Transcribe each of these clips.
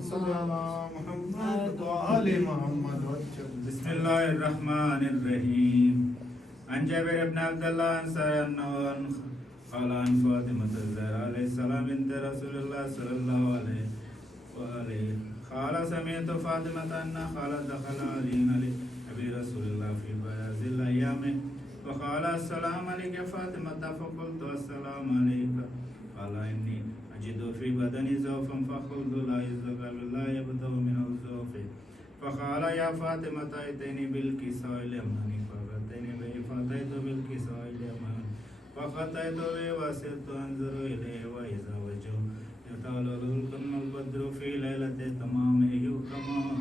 صل على محمد وآل محمد وجل. بسم الله الرحمن الرحيم. عن جابر بن عبد الله أنه قال عن فاطمة الزهراء عليه السلام بنت رسول الله صلى الله عليه وآله قال سمعت فاطمة أن قالت دخل علي أبي رسول الله في بياض الأيام فقال السلام عليك يا فاطمة فقلت السلام عليك قال إني أجد في بدني زوفا فقلت لا يزغل لا يبدو من الزوف فقال يا فاطمة ائتني بالكساء اليماني فأتيت به فأتيت بالكساء اليماني فأتيت به وسرت أنظر إليه وإذا وجهه يتألل كما البدر في ليلة تمامه كماله.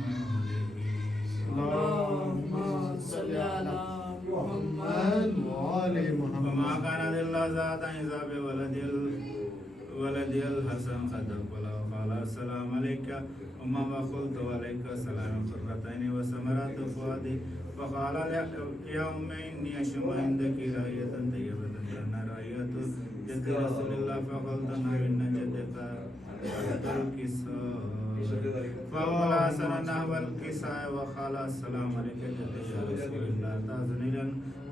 اللهم صل على محمد وآل محمد. وما كان لله ذات إذا بولد الحسن قد أقبل وقال السلام عليك وما قلت وعليك السلام قرتين وثمرات فؤادي فقال يا أم إني أشم عندك رأية طيبة كأن رأية جد رسول الله فقلت نعم إن جدك أخذ الكساء فأول حسن نحو الكساء وقال السلام عليك جد يا رسول الله تأذن لنا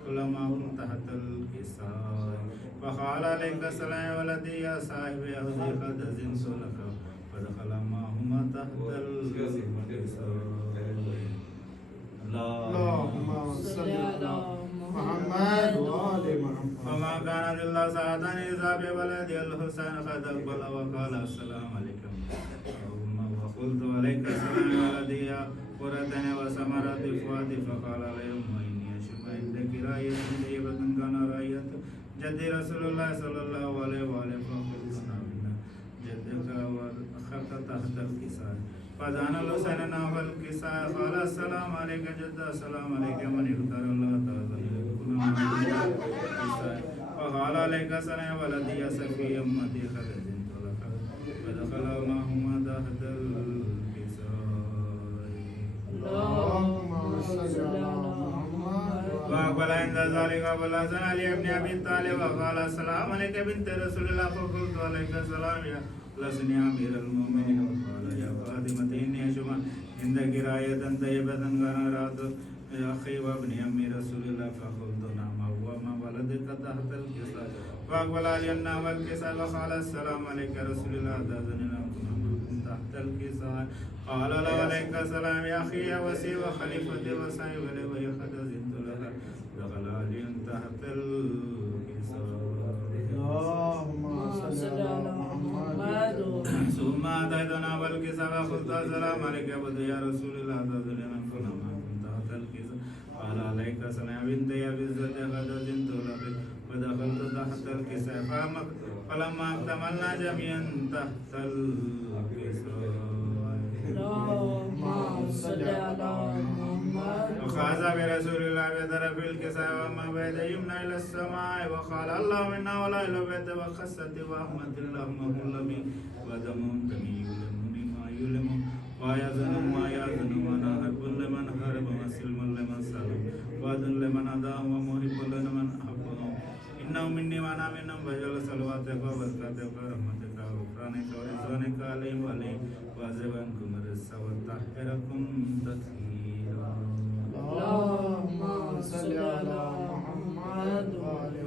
كلما كنت تحت الكساء فقال عليك السلام ولدي يا صاحبي أهدي قد أذنت لك فدخل معهما تحت الكساء. اللهم صل على محمد وآل محمد. وما كان لله ساعتان إذا بولد الحسين قد أقبل وقال السلام عليكم وقلت عليك السلام ولدي يا قرتين وثمرات فؤادي فقال اليوم إني أشم عندك رأية طيبة كان رأية جد رسول الله صلى الله عليه وآله فقلت نعم جدك وأخذت تحت الكساء فدعنا الحسين نحو الكساء قال السلام عليك جد السلام عليك من اختار الله تعالى فقال عليك السلام ولدي يا سفي أمتي قد أذنت لك فدخل معهما تحت الكساء. اللهم صل على محمد. وأقبل عند ذلك أبو الحسن علي بن أبي طالب وقال السلام عليك بنت رسول الله فقلت عليك السلام يا لسن يا أمير المؤمنين وقال يا فاطمة إني أشم عندك راية طيبة كان رأت أخي وابن أمي رسول الله فقلت نعم وما ولدك تحت الكساء فأقبل علي نحو الكساء وقال السلام عليك رسول الله تأذن تحت الكساء قال له عليك السلام يا أخي يا وسيء وخليفتي وصاحب لي وقد أذنت لك دخل علي تحت الكساء. اللهم صل على محمد. ثم أتيتنا بالكساء فقلت السلام عليك يا رسول الله تأذن فلما كنت تحت الكساء قال عليك السلام بنت يا بزة قد أذنت لك فدخلت تحت الكساء فلما اكتملنا جميعا تحت الكساء. اللهم صل على محمد. وخاز برسول الله بطرف الكساء وما بيد يمنى إلى السماء وقال اللهم إنا ولا إلى بيت وخست وأحمد اللهم كل من ودم تمي يلمني ما يلم ويزن ما يزن وأنا حرب لمن حرب وسلم لمن سلم وأذن لمن أداه ومحب لمن أحبه إنه مني وأنا منهم بجل صلواتك وبركاتك ورحمتك وغفرانك ورضوانك عليهم وعليهم وأزواجكم الرزق وطهركم تطهيرا. اللهم صل على محمد.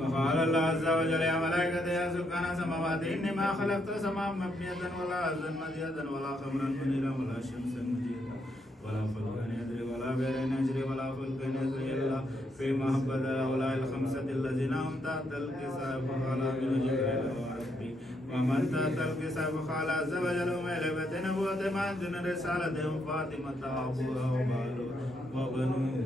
وقال الله عز وجل يا ملائكة يا سكان السماوات إني ما خلقت سماء مبنية ولا أرضا مدية ولا قمرا منيرا ولا شمسا مجيدا ولا فلكا يدري ولا بئرا يجري ولا فلكا يجري إلا في محبة هؤلاء الخمسة الذين هم تحت الكساء فقال من جبريل وربي ومن تحت الكساء فقال عز وجل ملبت نبوة ما دون رسالتهم فاطمة أبوها وبنوها.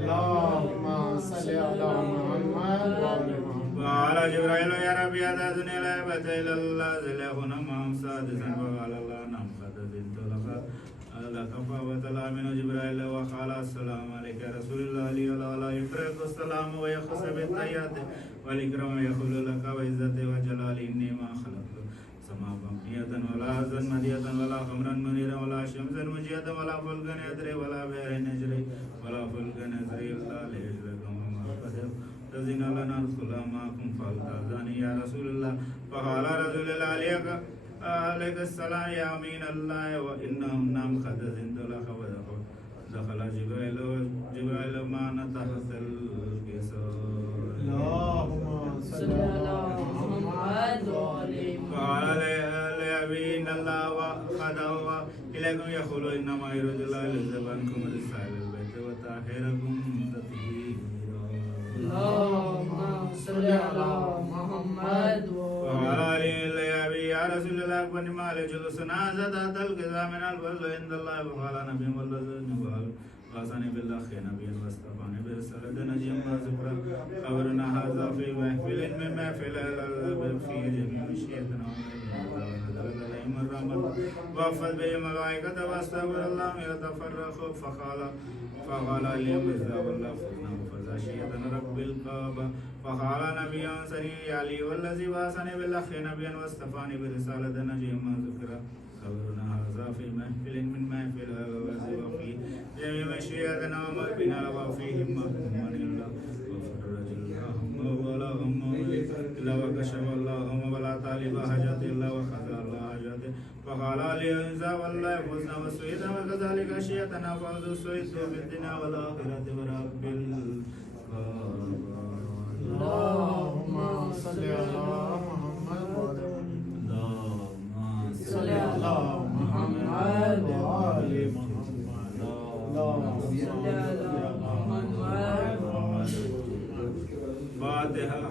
اللهم صل على محمد وآل محمد. وقال جبريل يا ربي أتأذنني لا يبت إلى الله زليخنا معهم سادسا فقال الله نعم قد أذنت لك فوتلا من جبريل وقال السلام عليك يا رسول الله لي ولا يفرق السلام ويخص بالتحيات والإكرام يقول لك وعزتي وجلالي إني ما خلقت سماء مبنية ولا أرضا مدية ولا قمرا منيرا ولا شمسا مجيدا ولا فلكا يجري ولا بئر يجري ولا فلكا يجري إلا لأجلكم وما قدر تزين لنا ندخل معكم فالتأذن يا رسول الله فقال رسول الله عليك عليك السلام يا أمين الله وإنهم نام قد زنت لك دخل جبريل معنا تحت الكسور اللهم صل على محمد قال لأبين الله وخده إليكم يقول إنما يريد الله ليذهب عنكم رجس أهل البيت ويطهركم تطهيرا اللهم صل على محمد وقال لأبي يا رسول الله أكبرني ما عليه جلوسنا زادت الكذا من الفضل عند الله وقال نبي والذين وصاني بالله نبي واصطفاني برسالة نجيا ما زبرا خبرنا هذا في محفل من محفل في جميع شيئتنا ونزلت عليهم الرحمة وأفضل بهم الملائكة واستغفر الله يتفرقوا فقال لهم إذا والله فزنا وفزا شيئتنا رب الكعبة فقال نبي سني علي والذي وصاني بالله نبيا واصطفاني برسالة نجيا ما زبرا خبرنا هذا في محفل من محفل وفي جميع مشيئتنا وما بنا وفيهم من الله وفرج اللهم ولا هم إلا وكشف اللهم ولا طالب حاجات إلا وخذ الله حاجاته فقال لي إنزا والله فزنا وسويدا وكذلك شيئتنا فوز سويد في الدنيا والآخرة ورب اللهم صل على محمد صل على محمد وآل محمد اللهم صل على محمد فاتحة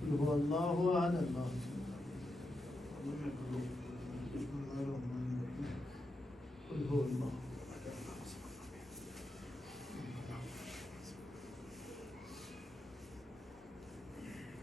قل هو الله أحد الله قل هو الله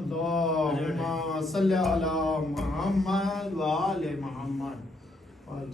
اللهم صل على محمد وآل محمد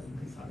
8:30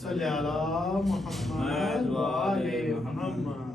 صل على محمد وآل محمد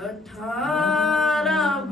18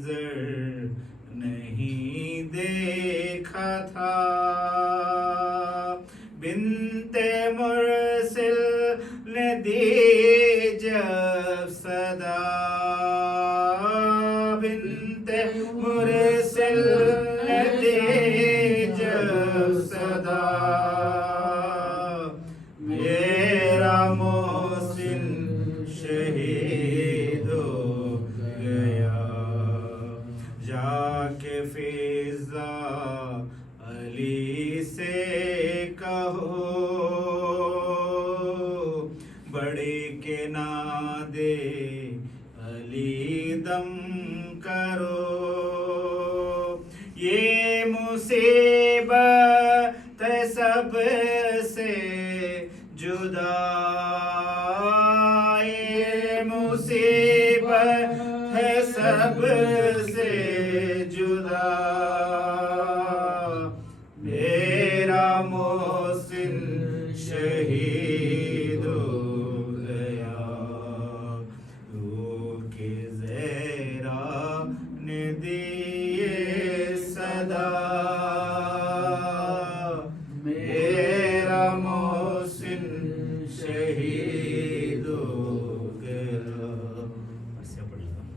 منظر نہیں دیکھا تھا. بنت مرسل نے دی جب صدا، بنت مرسل نے دی جب صدا، میرا محسن شہید ہو گیا. جا کے فضا علی سے کہو، بڑی کے نادے علی دم کرو. یہ مصیبت ہے سب سے جدا، یہ مصیبت ہے سب سے جدا، میرا محسن شہید ہو گیا. روح کے زہرا نے دیے صدا، میرا محسن شہید ہو گیا. ایسے پڑھ لیتا ہوں.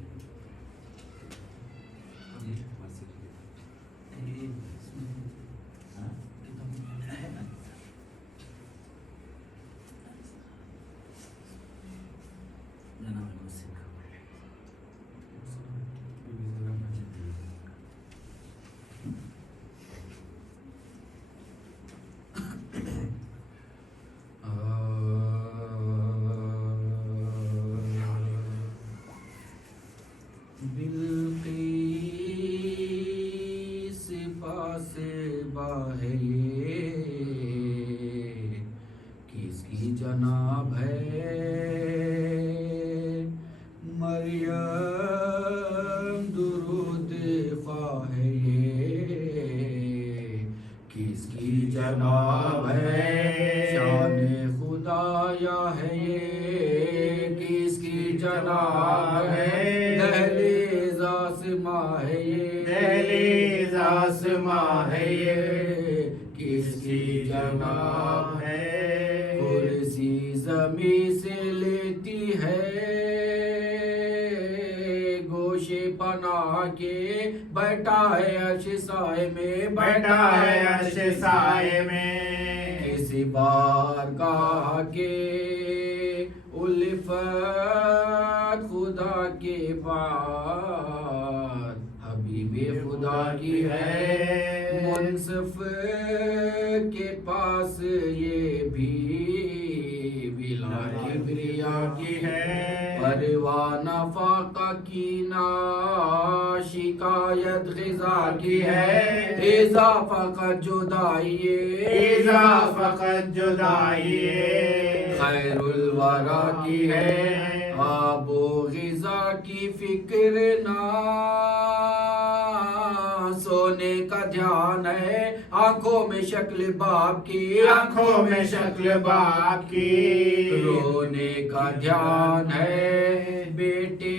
جناب ہے مریم درود خواہ یہ، کس کی جناب ہے شان خدایا ہے یہ، کس کی جناب ہے دہلیز آسماں ہے یہ، دہلیز آسماں ہے یہ، کس کی جناب ہے کرسی زمین سے لیتی ہے گوشے پناہ کے، بیٹھا ہے عرش سائے میں، بیٹھا ہے عرش سائے میں، کسی بارگاہ کے الفت خدا کے بعد حبیب خدا کی ہے، منصف کے پاس یہ بھی بلا کبریا کی ہے، پروانہ فاقہ کی نا شکایت غذا کی ہے، اذا فقط جدائی، اذا فقط جدائی خیر الورا کی ہے، آب و غذا کی فکر نہ سونے کا دھیان ہے، آنکھوں میں شکل باپ کی، آنکھوں میں شکل باپ کی، رونے کا دھیان ہے، بیٹے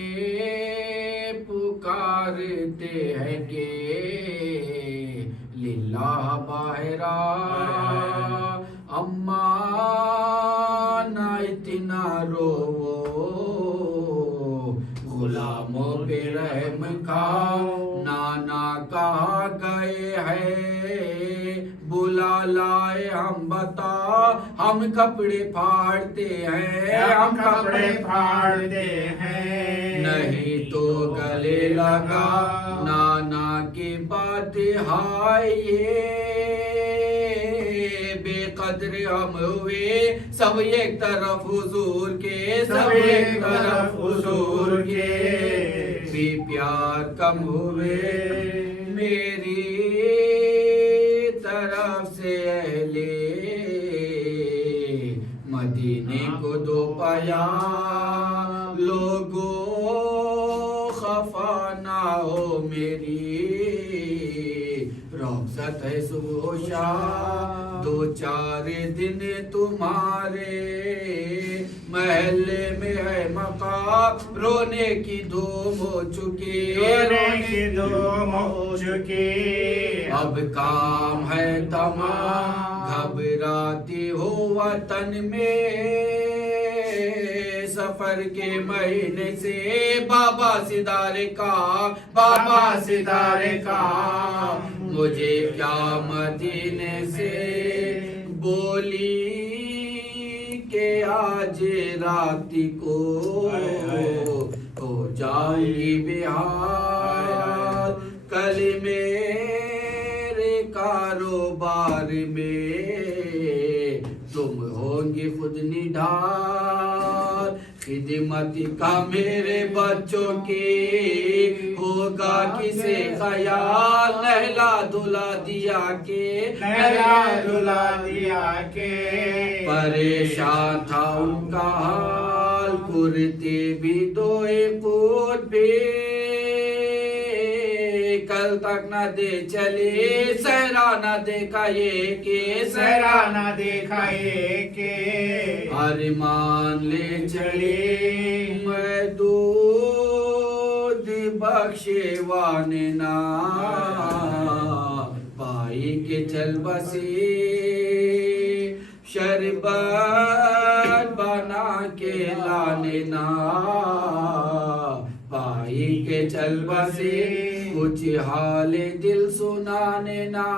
پکارتے ہیں کہ للہ باہرہ، اماں نہ اتنا رو، غلاموں پہ رحم کھاؤ، نانا کہاں گئے ہیں، بلا لائے ہم بتا، ہم کپڑے پھاڑتے ہیں، ہم کپڑے پھاڑتے ہیں، نہیں تو گلے لگا نانا کی بات، ہائے بے قدر ہم ہوئے، سب ایک طرف حضور کے، سب ایک طرف حضور کے، بھی پیار کم ہوئے میری طرف سے اہل مدینے کو دو پایا، لوگوں خفا نہ ہو میری رخصت ہے صبح و شام 2-4 دن تمہارے محلے میں ہے مقام رونے کی دھوم ہو چکی اب کام ہے تمام گھبراتی ہو وطن میں سفر کے مہینے سے بابا ستارے کا مجھے کیا مدینے سے بولی کہ آج رات کو ہو جاؤں گی بہار کل میرے کاروبار میں تم ہوگی خود نڈھال خدمت کا میرے بچوں کی ہوگا کسے خیال نہلا دھلا دیا کے پریشان تھا ان کا حال کرتے بھی 2 قوت بھی کل تک نہ دے چلے سہرا نہ دیکھا یہ کہ ارمان لے چلے میں دودھ بخشے واننا پائی کے چل بسی شربت بنا کے لانے نا پائی کے چل بسی کچھ حال دل سنانے نا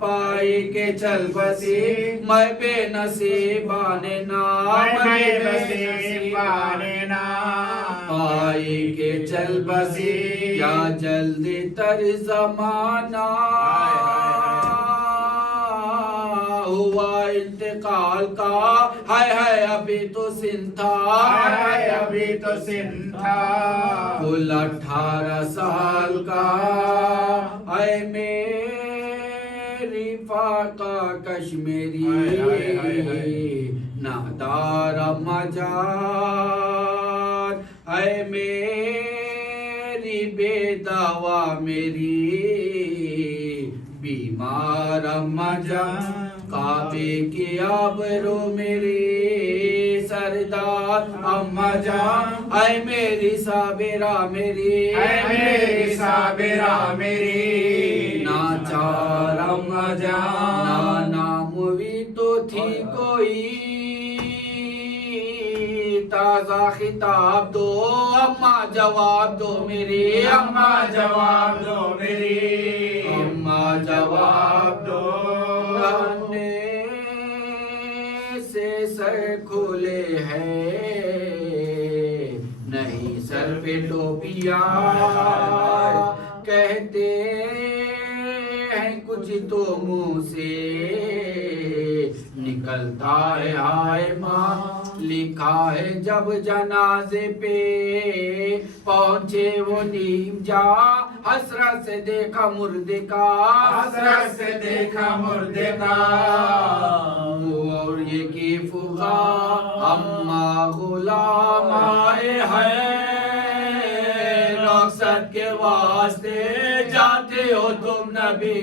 پائی کے چل بسی میں بے نصیب آنے نا پائی کے چل بسی کیا جلدی تر زمانہ ہوا انتقال کا ہائے ابھی تو سن تھا کل 18 سال کا اے میری فاقہ کشمیری نادار اماں جان اے میری بے دوا میری بیمار اماں جان کعبے کی آبرو میری سردار اماں جان اے میری صابرہ میری ناچار اماں جان نام بھی تو تھی کوئی تازہ خطاب دو اماں جواب دو میری اماں جواب دو سے سر کھولے ہیں نہیں سر پہ ٹوپیاں کہتے ہیں کچھ تو منہ سے نکلتا ہے ہائے ماں لکھا ہے جب جنازے پہ پہنچے وہ نیم جا حسرت سے دیکھا مردے کا اور یہ کی فغا اماں غلام آئے ہیں رخصت کے واسطے جاتے ہو تم نبی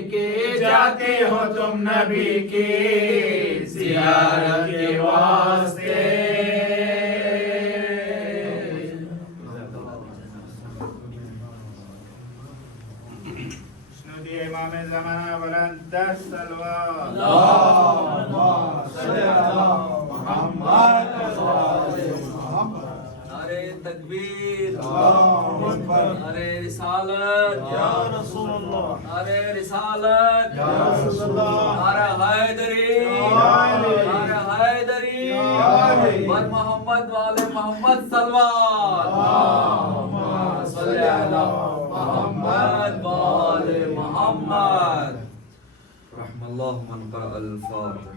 کے زیارت کے واسطے امام زمانہ بلند سلوات نعرہ تکبیر نعرہ رسالت یا رسول اللہ نعرہ رسالت یا رسول اللہ نعرہ حیدری بر محمد والے محمد صلوات اللہم صلی علی محمد والے محمد رحم اللہ من قرأ الفاتحہ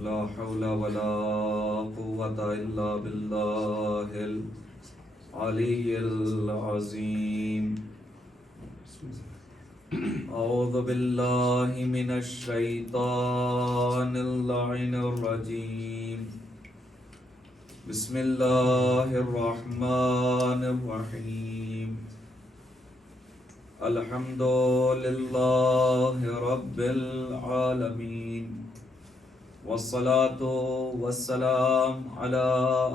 لا حول ولا قوة إلا بالله العلی العظیم. اعوذ باللہ من الشیطان اللعین الرجیم. بسم اللہ الرحمن الرحیم. الحمد للہ رب العالمین والصلاة والسلام علی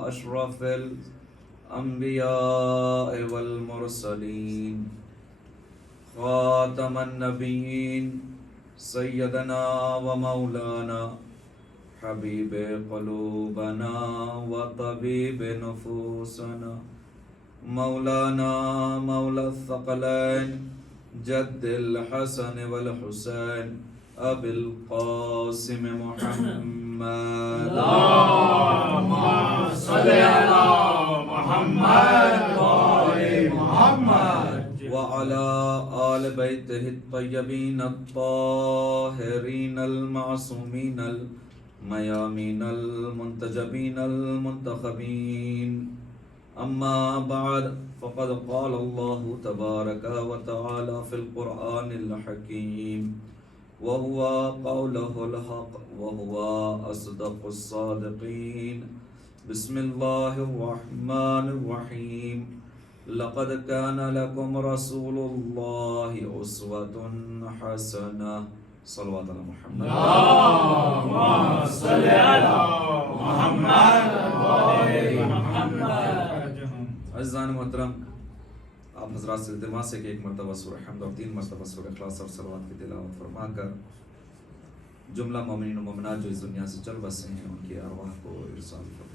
اشرف الانبیاء والمرسلین خاتم النبیین سیدنا و مولانا حبیب قلوبنا و طبیب نفوسنا مولانا مولا الثقلین جد الحسن والحسین ابی القاسم محمد. اللهم صل على محمد وآل محمد وعلى آل بیتہ الطیبین الطاہرین المعصومین المیامین المنتجبین المنتخبین. اما بعد فقد قال اللہ تبارک وتعالی فی القرآن الحکیم وهو قوله الحق وهو أصدق الصادقين. بسم الله الرحمن الرحيم. لقد كان لكم رسول الله أسوة حسنة. صلوات على محمد. اللهم صل على محمد وآل محمد. عزیزان محترم، آپ حضرات سے التماس ہے کہ ایک مرتبہ سورہ حمد اور 3 مرتبہ سورہ اخلاص اور صلوات کی تلاوت فرما کر جملہ مومنین و مومنات جو اس دنیا سے چل بسے ہیں ان کی ارواح کو ارسال فرما.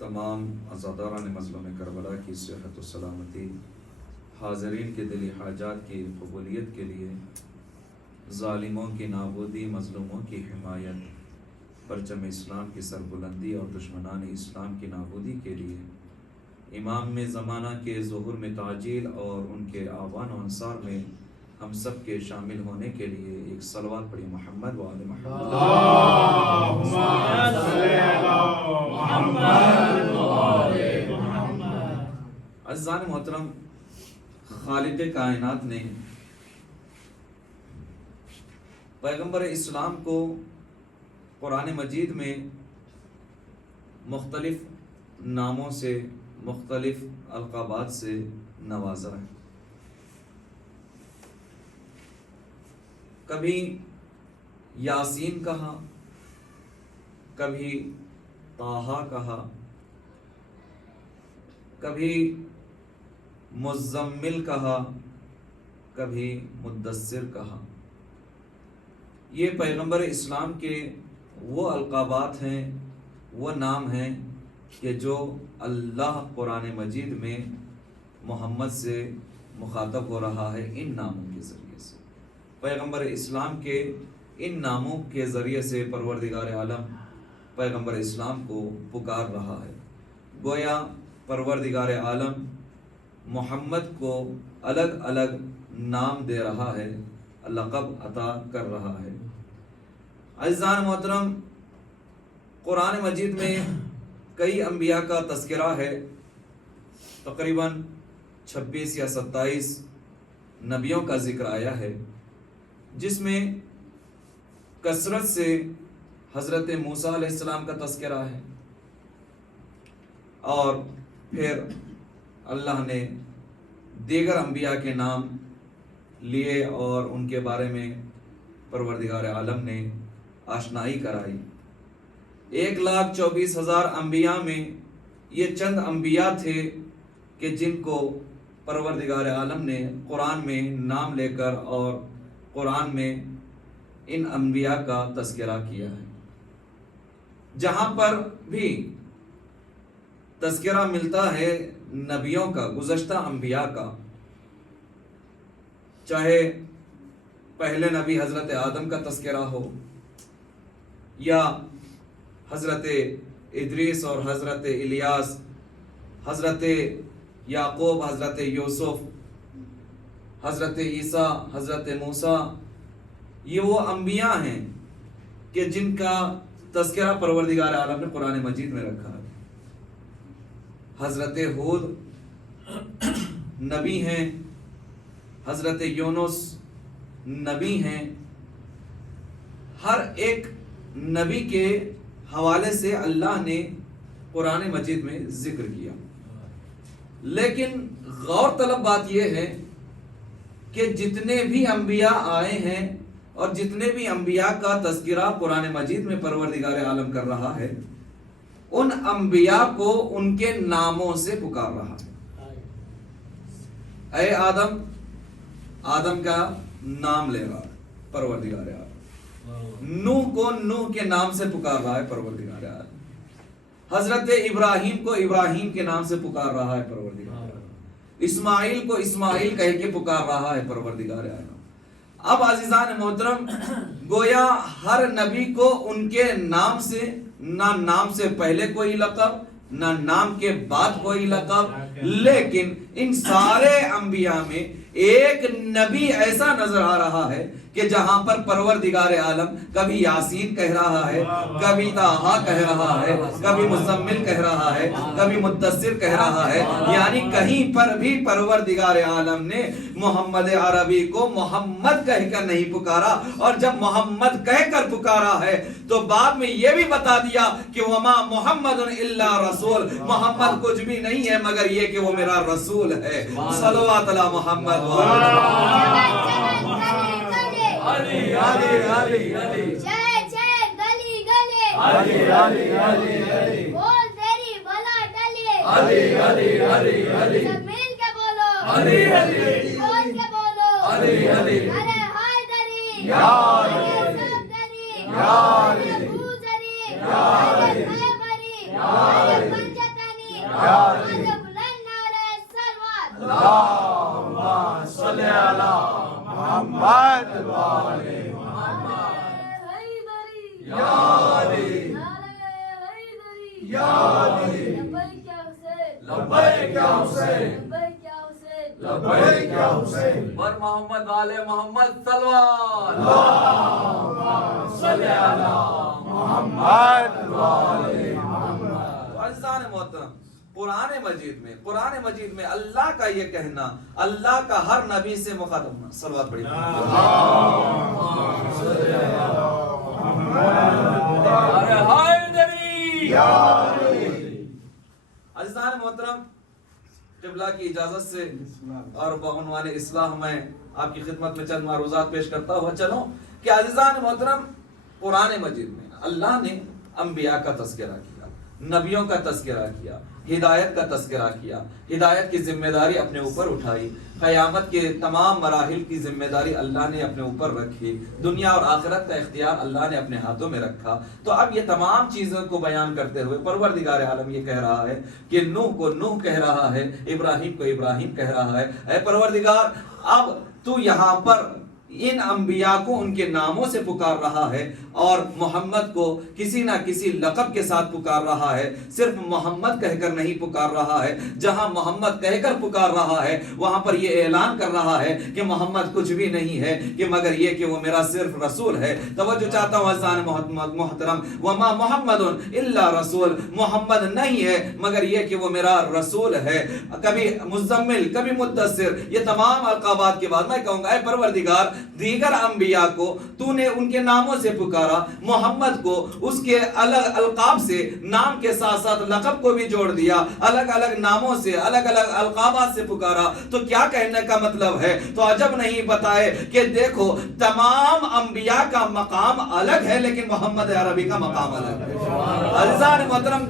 تمام عزاداران مظلوم کربلا کی صحت و سلامتی، حاضرین کے دلی حاجات کی قبولیت کے لیے، ظالموں کی نابودی، مظلوموں کی حمایت، پرچم اسلام کی سربلندی اور دشمنان اسلام کی نابودی کے لیے، امام میں زمانہ کے ظہور میں تعجیل اور ان کے آوان و انصار میں ہم سب کے شامل ہونے کے لیے ایک صلوات پڑھی. محمد و آل محمد. اللهم صل على محمد وآل محمد. عزیزان محترم، خالق کائنات نے پیغمبر اسلام کو قرآن مجید میں مختلف ناموں سے، مختلف القابات سے نوازا ہے. کبھی یاسین کہا، کبھی طٰہٰ کہا، کبھی مزمل کہا، کبھی مدثر کہا. یہ پیغمبر اسلام کے وہ القابات ہیں، وہ نام ہیں کہ جو اللہ قرآن مجید میں محمد سے مخاطب ہو رہا ہے ان ناموں کے ذریعے سے. پیغمبر اسلام کے ان ناموں کے ذریعے سے پروردگار عالم پیغمبر اسلام کو پکار رہا ہے. گویا پروردگار عالم محمد کو الگ الگ نام دے رہا ہے، لقب عطا کر رہا ہے. عزیزان محترم، قرآن مجید میں کئی انبیاء کا تذکرہ ہے. تقریباً 26 یا 27 نبیوں کا ذکر آیا ہے، جس میں کثرت سے حضرت موسیٰ علیہ السلام کا تذکرہ ہے، اور پھر اللہ نے دیگر انبیاء کے نام لیے اور ان کے بارے میں پروردگار عالم نے آشنائی کرائی. 1,24,000 انبیاء میں یہ چند انبیاء تھے کہ جن کو پروردگار عالم نے قرآن میں نام لے کر اور قرآن میں ان انبیاء کا تذکرہ کیا ہے. جہاں پر بھی تذکرہ ملتا ہے نبیوں کا، گزشتہ انبیاء کا، چاہے پہلے نبی حضرت آدم کا تذکرہ ہو یا حضرت ادریس اور حضرت الیاس، حضرت یعقوب، حضرت یوسف، حضرت عیسیٰ، حضرت موسیٰ، یہ وہ انبیاء ہیں کہ جن کا تذکرہ پروردگار عالم نے قرآن مجید میں رکھا ہے۔ حضرت ہود نبی ہیں، حضرت یونس نبی ہیں، ہر ایک نبی کے حوالے سے اللہ نے قرآن مجید میں ذکر کیا۔ لیکن غور طلب بات یہ ہے کہ جتنے بھی انبیاء آئے ہیں اور جتنے بھی انبیاء کا تذکرہ قرآن مجید میں پروردگار عالم کر رہا ہے، ان انبیاء کو ان کے ناموں سے پکار رہا ہے۔ اے آدم، آدم کا نام لے رہا ہے پروردگار عالم۔ نوح کو نوح کے نام سے پکار رہا ہے پروردگار عالم۔ حضرت ابراہیم کو ابراہیم کے نام سے پکار رہا ہے پروردگار عالم۔ اسماعیل کو اسماعیل کہہ کے پکار رہا ہے پروردگار عالم۔ اب عزیزان محترم، گویا ہر نبی کو ان کے نام سے، نہ نام سے پہلے کوئی لقب، نہ نام کے بعد کوئی لقب، لیکن ان سارے انبیاء میں ایک نبی ایسا نظر آ رہا ہے کہ جہاں پر پروردگار عالم کبھی یاسین کہہ رہا ہے، کبھی طٰہٰ کہہ رہا ہے، کبھی مزمل کہہ رہا ہے، کبھی مدثر کہہ رہا ہے، یعنی کہیں پر بھی پروردگار عالم نے محمد عربی کو محمد کہہ کر نہیں پکارا، اور جب محمد کہہ کر پکارا ہے تو بعد میں یہ بھی بتا دیا کہ وما محمد الا رسول، محمد کچھ بھی نہیں ہے مگر یہ کہ وہ میرا رسول ہے۔ صلوات علی محمد علی علی علی علی جے جے گلی گلی علی علی علی علی بول تیری بلا ٹلے علی علی علی علی سب مل کے بولو علی علی بول کے بولو علی علی ارے حیدری یا علی صدری یا علی بوزری یا علی خیبری یا علی پنجتنی یا علی بلند نعرہ سلوات اللہم صلی علی محمد والے یا علی یا علی لبیک یا حسین لبیک یا حسین لبیک یا حسین لبیک یا حسین پر محمد والے محمد صلوات اللہم صلی علی محمد والے محمد۔ عزیزان محترم، قرآن مجید میں اللہ کا یہ کہنا، اللہ کا ہر نبی سے مخاطب، صلوات پڑھیے عزیزان محترم، قبلہ کی اجازت سے اور بعنوان اصلاح میں آپ کی خدمت میں چند معروضات پیش کرتا ہوا چلوں کہ عزیزان محترم، قرآن مجید میں اللہ نے انبیاء کا تذکرہ کیا، نبیوں کا تذکرہ کیا، ہدایت کا تذکرہ کیا، ہدایت کی ذمہ داری اپنے اوپر اٹھائی، قیامت کے تمام مراحل کی ذمہ داری اللہ نے اپنے اوپر رکھی، دنیا اور آخرت کا اختیار اللہ نے اپنے ہاتھوں میں رکھا۔ تو اب یہ تمام چیزوں کو بیان کرتے ہوئے پروردگار عالم یہ کہہ رہا ہے کہ نوح کو نوح کہہ رہا ہے، ابراہیم کو ابراہیم کہہ رہا ہے۔ اے پروردگار، اب تو یہاں پر ان انبیاء کو ان کے ناموں سے پکار رہا ہے اور محمد کو کسی نہ کسی لقب کے ساتھ پکار رہا ہے، صرف محمد کہہ کر نہیں پکار رہا ہے۔ جہاں محمد کہہ کر پکار رہا ہے وہاں پر یہ اعلان کر رہا ہے کہ محمد کچھ بھی نہیں ہے کہ مگر یہ کہ وہ میرا صرف رسول ہے۔ توجہ چاہتا ہوں عزیزان محترم، وما محمد الا رسول، محمد نہیں ہے مگر یہ کہ وہ میرا رسول ہے۔ کبھی مزمل، کبھی مدثر، یہ تمام القابات کے بعد میں کہوں گا اے پروردگار، دیگر انبیاء کو تو نے ان کے ناموں سے پکارا، محمد کو اس کے الگ القاب سے، نام کے ساتھ ساتھ لقب کو بھی جوڑ دیا، الگ الگ ناموں سے، الگ الگ القابات سے پکارا، تو کیا کہنے کا مطلب ہے؟ تو عجب نہیں بتائے کہ دیکھو تمام انبیاء کا مقام الگ ہے لیکن محمد عربی کا مقام الگ ہے۔ عزیزان محترم،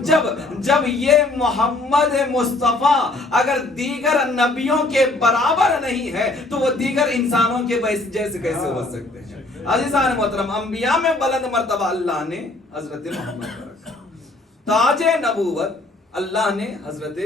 جب یہ محمد مصطفیٰ اگر دیگر نبیوں کے برابر نہیں ہے تو وہ دیگر انسانوں کے جیسے کیسے ہو سکتے ہیں؟ عزیزان محترم، انبیاء میں بلند مرتبہ اللہ نے حضرت محمد کا رکھا، تاج نبوت اللہ نے حضرت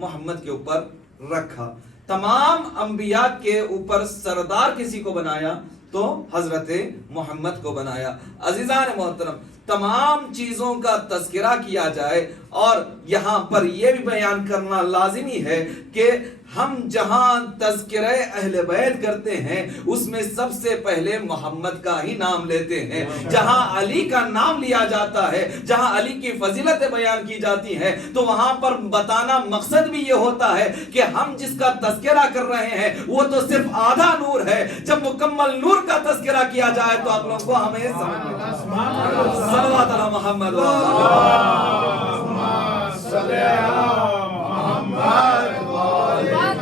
محمد کے اوپر رکھا. تمام انبیاء کے اوپر سردار کسی کو بنایا تو حضرت محمد کو بنایا. عزیزان محترم، تمام چیزوں کا تذکرہ کیا جائے اور یہاں پر یہ بھی بیان کرنا لازمی ہے کہ ہم جہاں تذکرہ اہل بیت کرتے ہیں اس میں سب سے پہلے محمد کا ہی نام لیتے ہیں. جہاں علی کا نام لیا جاتا ہے، جہاں علی کی فضیلتیں بیان کی جاتی ہیں، تو وہاں پر بتانا مقصد بھی یہ ہوتا ہے کہ ہم جس کا تذکرہ کر رہے ہیں وہ تو صرف آدھا نور ہے. جب مکمل نور کا تذکرہ کیا جائے تو آپ لوگوں کو ہمیں صلوات علی محمد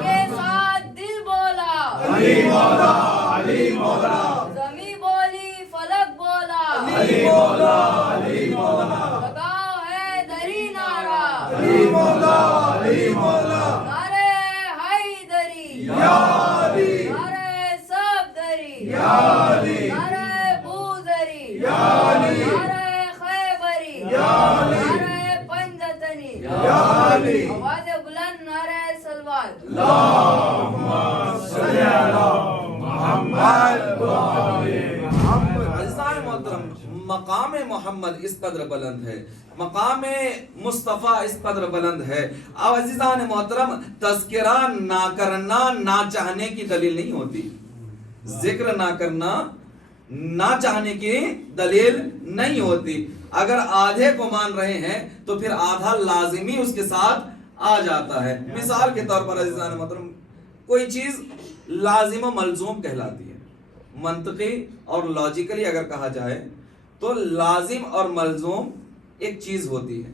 کے ساتھ دل بولا، علی مولا، علی مولا، زمین بولی، فلک بولا، علی مولا، علی مولا، لگاؤ ہے دری نعرہ، علی مولا، علی مولا، نعرے حیدری، یا علی، نعرے صفدری، یا علی، نعرے بوذری، یا علی، نعرے خیبری، یا علی، نعرے پنجتنی، یا علی. آواز بلند نعرے سلوات. اللہم صلی علی محمد و آل محمد. عزیزان محترم، مقام محمد اس قدر بلند ہے، مقام مصطفیٰ اس قدر بلند ہے. اب عزیزان محترم، تذکرہ نہ کرنا نہ چاہنے کی دلیل نہیں ہوتی. ذکر نہ کرنا نہ چاہنے کی دلیل نہیں ہوتی. اگر آدھے کو مان رہے ہیں تو پھر آدھا لازمی اس کے ساتھ آ جاتا ہے. مثال کے طور پر عزیزان محترم، کوئی چیز لازم و ملزوم کہلاتی ہے. منطقی اور لاجیکلی اگر کہا جائے تو لازم اور ملزوم ایک چیز ہوتی ہے.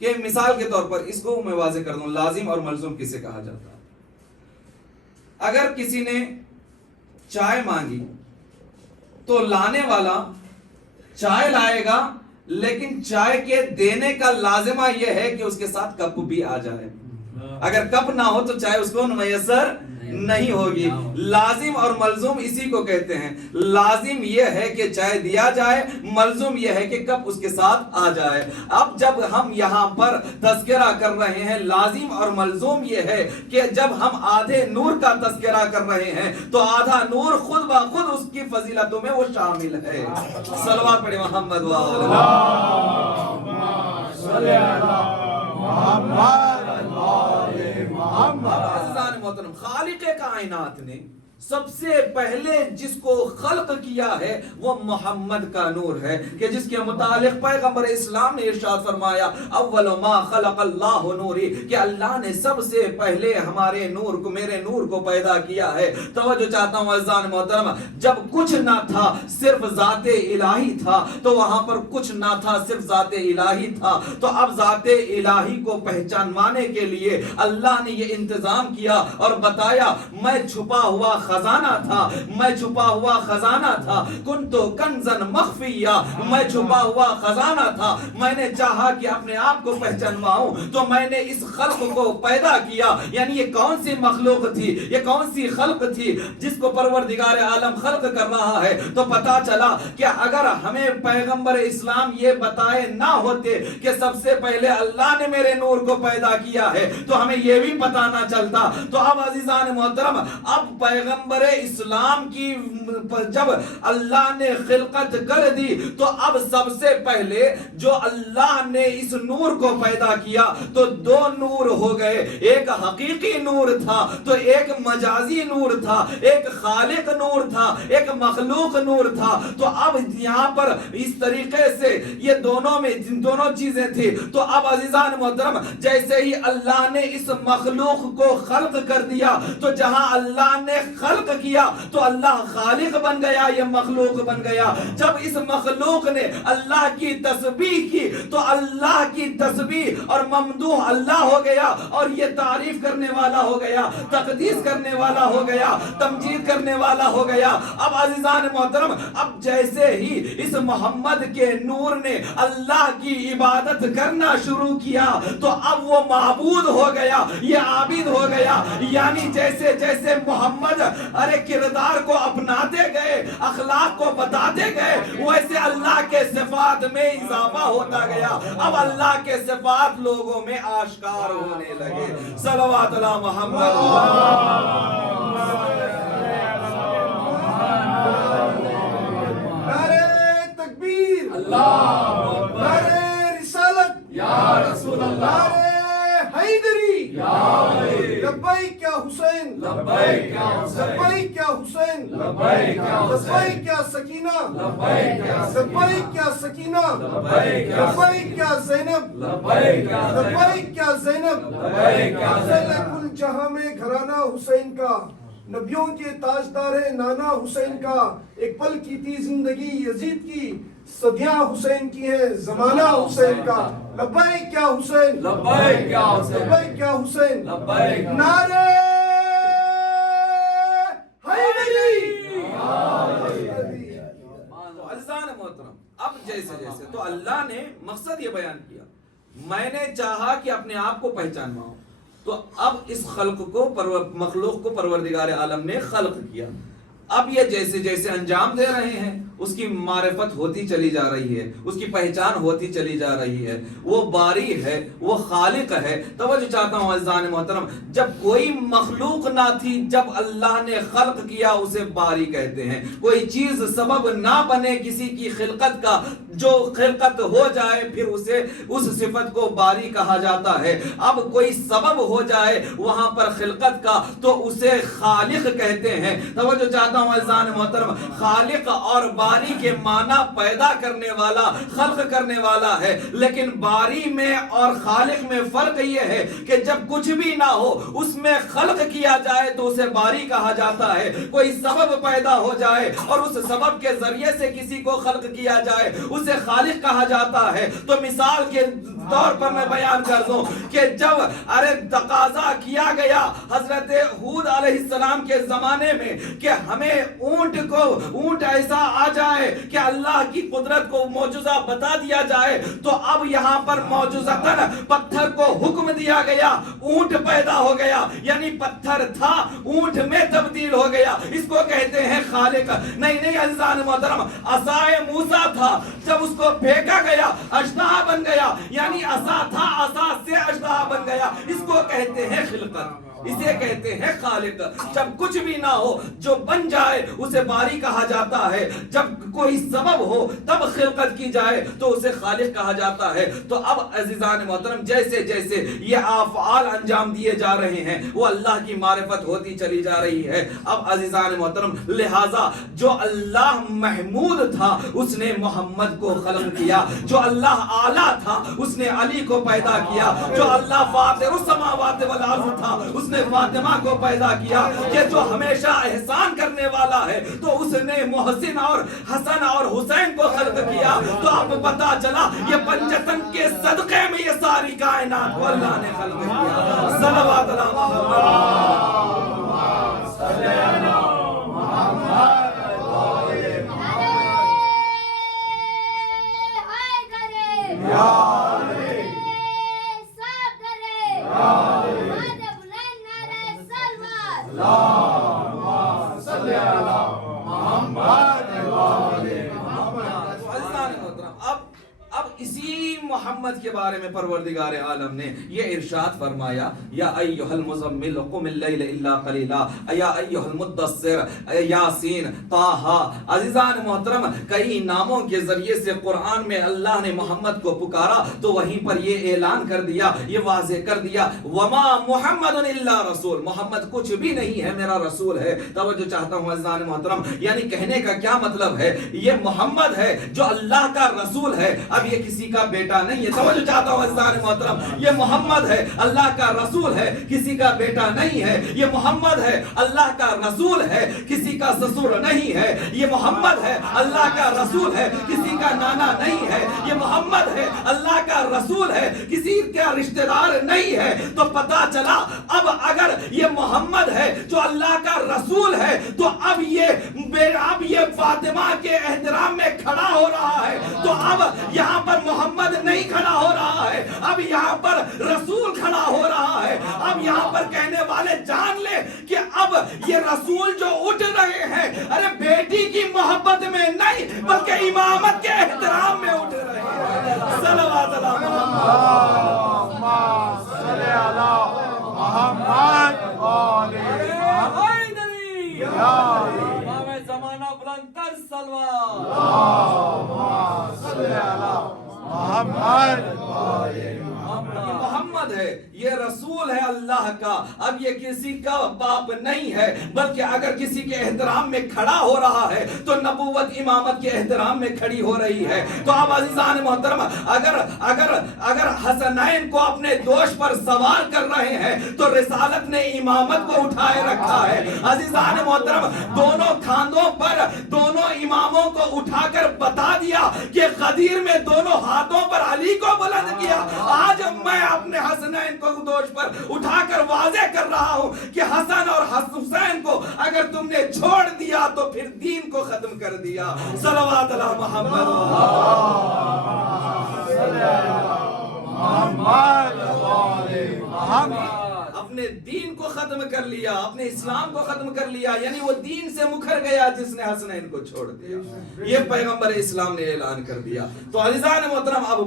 کہ مثال کے طور پر اس کو میں واضح کر دوں، لازم اور ملزوم کسے کہا جاتا ہے. اگر کسی نے چائے مانگی تو لانے والا چائے لائے گا، لیکن چائے کے دینے کا لازمہ یہ ہے کہ اس کے ساتھ کپ بھی آ جائے. اگر کپ نہ ہو تو چائے اس کو میسر نہیں ہوگی. لازم اور ملزوم اسی کو کہتے ہیں. لازم یہ ہے کہ چائے دیا جائے، ملزوم یہ ہے کہ کپ اس کے ساتھ آ جائے. اب جب ہم یہاں پر تذکرہ کر رہے ہیں، لازم اور ملزوم یہ ہے کہ جب ہم آدھے نور کا تذکرہ کر رہے ہیں تو آدھا نور خود بخود اس کی فضیلتوں میں وہ شامل ہے. صلوات پڑھیں محمد و آل صلی علی محمد. عزیزان محترم، خالق کائنات نے سب سے پہلے جس کو خلق کیا ہے وہ محمد کا نور ہے، کہ جس کے متعلق پیغمبر اسلام نے ارشاد فرمایا اول ما خلق اللہ نوری، کہ اللہ نے سب سے پہلے ہمارے نور کو، میرے نور کو پیدا کیا ہے. توجہ چاہتا ہوں عزیزان محترم، جب کچھ نہ تھا صرف ذات الہی تھا تو وہاں پر کچھ نہ تھا صرف ذات الہی تھا. تو اب ذات الہی کو پہچانوانے کے لیے اللہ نے یہ انتظام کیا اور بتایا میں چھپا ہوا خزانہ تھا، میں چھپا ہوا خزانہ تھا. کنتو کنزن مخفیہ، میں چھپا ہوا خزانہ تھا. میں نے چاہا کہ اپنے آپ کو پہچانواؤں تو میں نے اس خلق کو پیدا کیا. یعنی یہ کون سی مخلوق تھی، یہ کون سی خلق تھی جس کو پروردگار عالم خلق کر رہا ہے. تو پتا چلا کہ اگر ہمیں پیغمبر اسلام یہ بتائے نہ ہوتے کہ سب سے پہلے اللہ نے میرے نور کو پیدا کیا ہے تو ہمیں یہ بھی پتا نہ چلتا. تو اب عزیزان محترم، اب پیغمبر اسلام کی جب اللہ نے خلقت کر دی تو اب سب سے پہلے جو اللہ نے اس نور کو پیدا کیا تو دو نور ہو گئے. ایک حقیقی نور تھا تو ایک مجازی نور تھا، ایک خالق نور تھا، ایک مخلوق نور تھا. تو اب یہاں پر اس طریقے سے یہ دونوں میں دونوں چیزیں تھی. تو اب عزیزان محترم، جیسے ہی اللہ نے اس مخلوق کو خلق کر دیا تو جہاں اللہ نے خلق کیا تو اللہ خالق بن گیا، یہ مخلوق بن گیا. جب اس مخلوق نے اللہ کی تسبیح کی تو اللہ کی تسبیح اور ممدوح اللہ ہو گیا اور یہ تعریف کرنے والا ہو گیا، تقدیس کرنے والا ہو گیا، تمجید کرنے والا ہو گیا. اب عزیزان محترم، اب جیسے ہی اس محمد کے نور نے اللہ کی عبادت کرنا شروع کیا تو اب وہ معبود ہو گیا، یہ عابد ہو گیا. یعنی جیسے جیسے محمد ارے کردار کو اپناتے گئے، اخلاق کو بتاتے گئے، ویسے اللہ کے صفات میں اضافہ ہوتا گیا، اب اللہ کے صفات لوگوں میں آشکار ہونے لگے۔ صلوات اللہ محمد۔ نعرہ تکبیر، نعرہ رسالت، نعرہ حیدری، لبیک یا حسین، لبیک یا حسین، لبیک یا سکینہ، لبیک یا سکینہ، لبیک یا زینب، لبیک یا زینب، افضل کل جہاں میں گھرانہ حسین کا، نبیوں کے تاجدار ہے نانا حسین کا، ایک پل کی تھی زندگی یزید کی، صدیاں حسین کی ہیں زمانہ حسین کا، لبیک یا حسین، لبیک یا حسین، لبیک یا حسین، لبیک، نعرہ حیدری۔ عزیزان محترم، اب جیسے تو اللہ نے مقصد یہ بیان کیا، میں نے چاہا کہ اپنے آپ کو پہچانواؤں، تو اب اس خلق کو مخلوق کو پروردگار عالم نے خلق کیا، اب یہ جیسے جیسے انجام دے رہے ہیں اس کی معرفت ہوتی چلی جا رہی ہے، اس کی پہچان ہوتی چلی جا رہی ہے، وہ باری ہے، وہ خالق ہے۔ توجہ چاہتا ہوں عزیزان محترم، جب کوئی مخلوق نہ تھی، جب اللہ نے خلق کیا اسے باری کہتے ہیں۔ کوئی چیز سبب نہ بنے کسی کی خلقت کا، جو خلقت ہو جائے پھر اسے اس صفت کو باری کہا جاتا ہے۔ اب کوئی سبب ہو جائے وہاں پر خلقت کا تو اسے خالق کہتے ہیں۔ توجہ چاہتا ہوں عزیزان محترم، خالق اور باری کے معنی پیدا کرنے والا، خلق کرنے والا ہے، لیکن باری میں اور خالق میں فرق یہ ہے کہ جب کچھ بھی نہ ہو اس میں خلق کیا جائے تو اسے باری کہا جاتا ہے۔ کوئی سبب پیدا ہو جائے اور اس سبب کے ذریعے سے کسی کو خلق کیا جائے اسے خالق کہا جاتا ہے۔ تو مثال کے طور پر میں بیان کر دوں کہ جب تقاضا کیا گیا حضرت ہود علیہ السلام کے زمانے میں کہ ہمیں اونٹ ایسا آ جائے کہ اللہ کی قدرت کو معجزہ بتا دیا جائے، تو اب یہاں پر معجزتاً پتھر کو حکم دیا گیا، اونٹ پیدا ہو گیا، یعنی پتھر تھا اونٹ میں تبدیل ہو گیا، اس کو کہتے ہیں خالق۔ نہیں عزیزان محترم، عصائے موسیٰ تھا، جب اس کو پھینکا گیا اژدہا بن گیا، یعنی عصا تھا، عصا سے اژدہا بن گیا، اس کو کہتے ہیں خلقت، اسے کہتے ہیں خالق۔ جب کچھ بھی نہ ہو جو بن جائے اسے باری کہا جاتا ہے، جب کوئی سبب ہو تب خلقت کی جائے تو اسے خالق کہا جاتا ہے۔ تو اب عزیزان محترم جیسے جیسے یہ افعال انجام دیے جا رہے ہیں وہ اللہ کی معرفت ہوتی چلی جا رہی ہے۔ اب عزیزان محترم لہٰذا جو اللہ محمود تھا اس نے محمد کو خلق کیا، جو اللہ اعلیٰ تھا اس نے علی کو پیدا کیا، جو اللہ فاطر السماوات والارض تھا اس نے فاطمہ کو پیدا کیا، کہ جو ہمیشہ احسان کرنے والا ہے تو اس نے محسن اور حسن اور حسین کو خلق کیا۔ تو اب پتا چلا یہ پنجتن کے صدقے میں یہ ساری کائنات کو اللہ نے خلق کیا۔ صلوات اللہ اب اسی محمد کے بارے میں پروردگار عالم نے یہ ارشاد فرمایا، یا ایھا المزمل قم اللیل الا قلیلا، یا ایھا المدثر، یاسین، طٰہٰ۔ عزیزان محترم کئی ناموں کے ذریعے سے قرآن میں اللہ نے محمد کو پکارا تو وہیں پر یہ اعلان کر دیا، یہ واضح کر دیا، وما محمد الا رسول، محمد کچھ بھی نہیں ہے میرا رسول ہے۔ توجہ چاہتا ہوں عزیزان محترم، یعنی کہنے کا کیا مطلب ہے، یہ محمد ہے جو اللہ کا رسول ہے، اب یہ کسی کا بیٹا نہیں ہے۔ توجہ چاہتا ہوں عزیزان محترم، یہ محمد ہے اللہ کا رسول ہے، کسی کا بیٹا نہیں ہے۔ یہ محمد ہے اللہ کا رسول ہے، کسی کا سسر نہیں ہے۔ یہ محمد ہے اللہ کا رسول ہے، کسی کا نانا نہیں ہے۔ یہ محمد ہے اللہ کا رسول ہے، کسی کا رشتہ دار نہیں ہے۔ تو پتا چلا اب اگر یہ محمد ہے جو اللہ کا رسول ہے تو اب یہ فاطمہ کے احترام میں کھڑا ہو رہا ہے، تو اب یہاں پر محمد نہیں کھڑا ہو رہا ہے، اب یہاں پر رسول کھڑا ہو رہا ہے. اب یہاں پر کہنے والے جان لے کہ اب یہ رسول جو اٹھ رہے ہیں، ارے بیٹی کی محبت میں نہیں بلکہ امامت کے احترام میں اٹھ رہے ہیں. صلوات اللہ زمانہ بلند تر سلوات. محمد ہے، یہ رسول ہے اللہ کا. اب یہ کسی کا باپ نہیں ہے بلکہ اگر کسی کے احترام میں کھڑا ہو رہا ہے تو نبوت امامت کے احترام میں کھڑی ہو رہی ہے. تو اب عزیزان محترم اگر حسنین کو اپنے دوش پر سوار کر رہے ہیں تو رسالت نے امامت کو اٹھائے رکھا ہے. عزیزان محترم دونوں کھاندوں پر دونوں اماموں کو اٹھا کر بتا دیا کہ غدیر میں دونوں ہاتھوں پر علی کو بلند کیا. آج میں اپنے حسنین کو دوش پر اٹھا کر واضح کر رہا ہوں کہ حسن اور حسین کو اگر تم نے چھوڑ دیا تو پھر دین کو ختم کر دیا. صلوات اللہ محمد. اپنے دین کو ختم کر لیا، اپنے اسلام کو ختم کر لیا، یعنی وہ دین سے مکر گیا جس نے حسنین کو چھوڑ دیا. یہ پیغمبر اسلام نے اعلان کر دیا. تو عزیزان محترم اب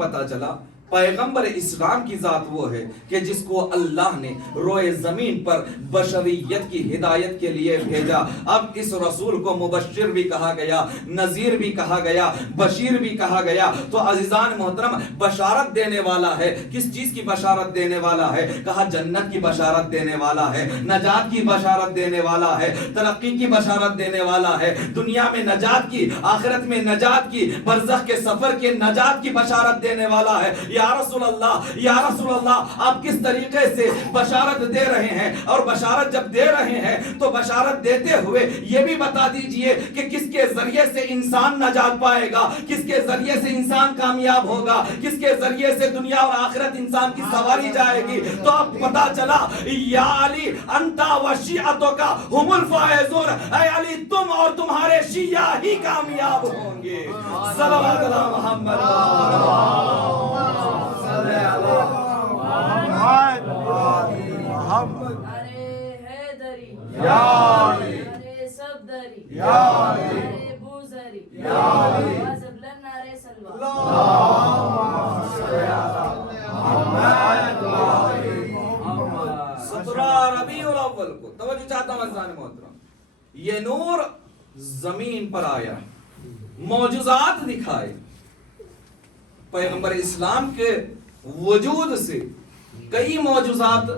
پتا چلا پیغمبر اسلام کی ذات وہ ہے کہ جس کو اللہ نے روئے زمین پر بشریت کی ہدایت کے لیے بھیجا. اب اس رسول کو مبشر بھی کہا گیا، نذیر بھی کہا گیا، بشیر بھی کہا گیا. تو عزیزان محترم بشارت دینے والا ہے. کس چیز کی بشارت دینے والا ہے؟ کہا جنت کی بشارت دینے والا ہے، نجات کی بشارت دینے والا ہے، ترقی کی بشارت دینے والا ہے، دنیا میں نجات کی، آخرت میں نجات کی، برزخ کے سفر کے نجات کی بشارت دینے والا ہے. یا رسول اللہ آپ کس طریقے سے بشارت دے رہے ہیں؟ اور بشارت جب دے رہے ہیں تو بشارت دیتے ہوئے یہ بھی بتا دیجئے کہ کس کے ذریعے سے انسان نجات پائے گا، کس کے ذریعے سے انسان کامیاب ہوگا، کس کے ذریعے سے دنیا اور آخرت انسان کی سواری جائے گی. تو اب پتا چلا یا علی انتا و شیعتک ہم الفائزون، اے علی تم اور تمہارے شیعہ ہی کامیاب ہوں گے. صلوات اللہ محمد. ارے حیدری ارے صفدری ارے بوزری واجب لنا ارے سلوى. ربیع الاول کو توجہ چاہتا ہوں عزیزان محترم، یہ نور زمین پر آیا، معجزات دکھائے. پیغمبر اسلام کے وجود سے کئی معجزات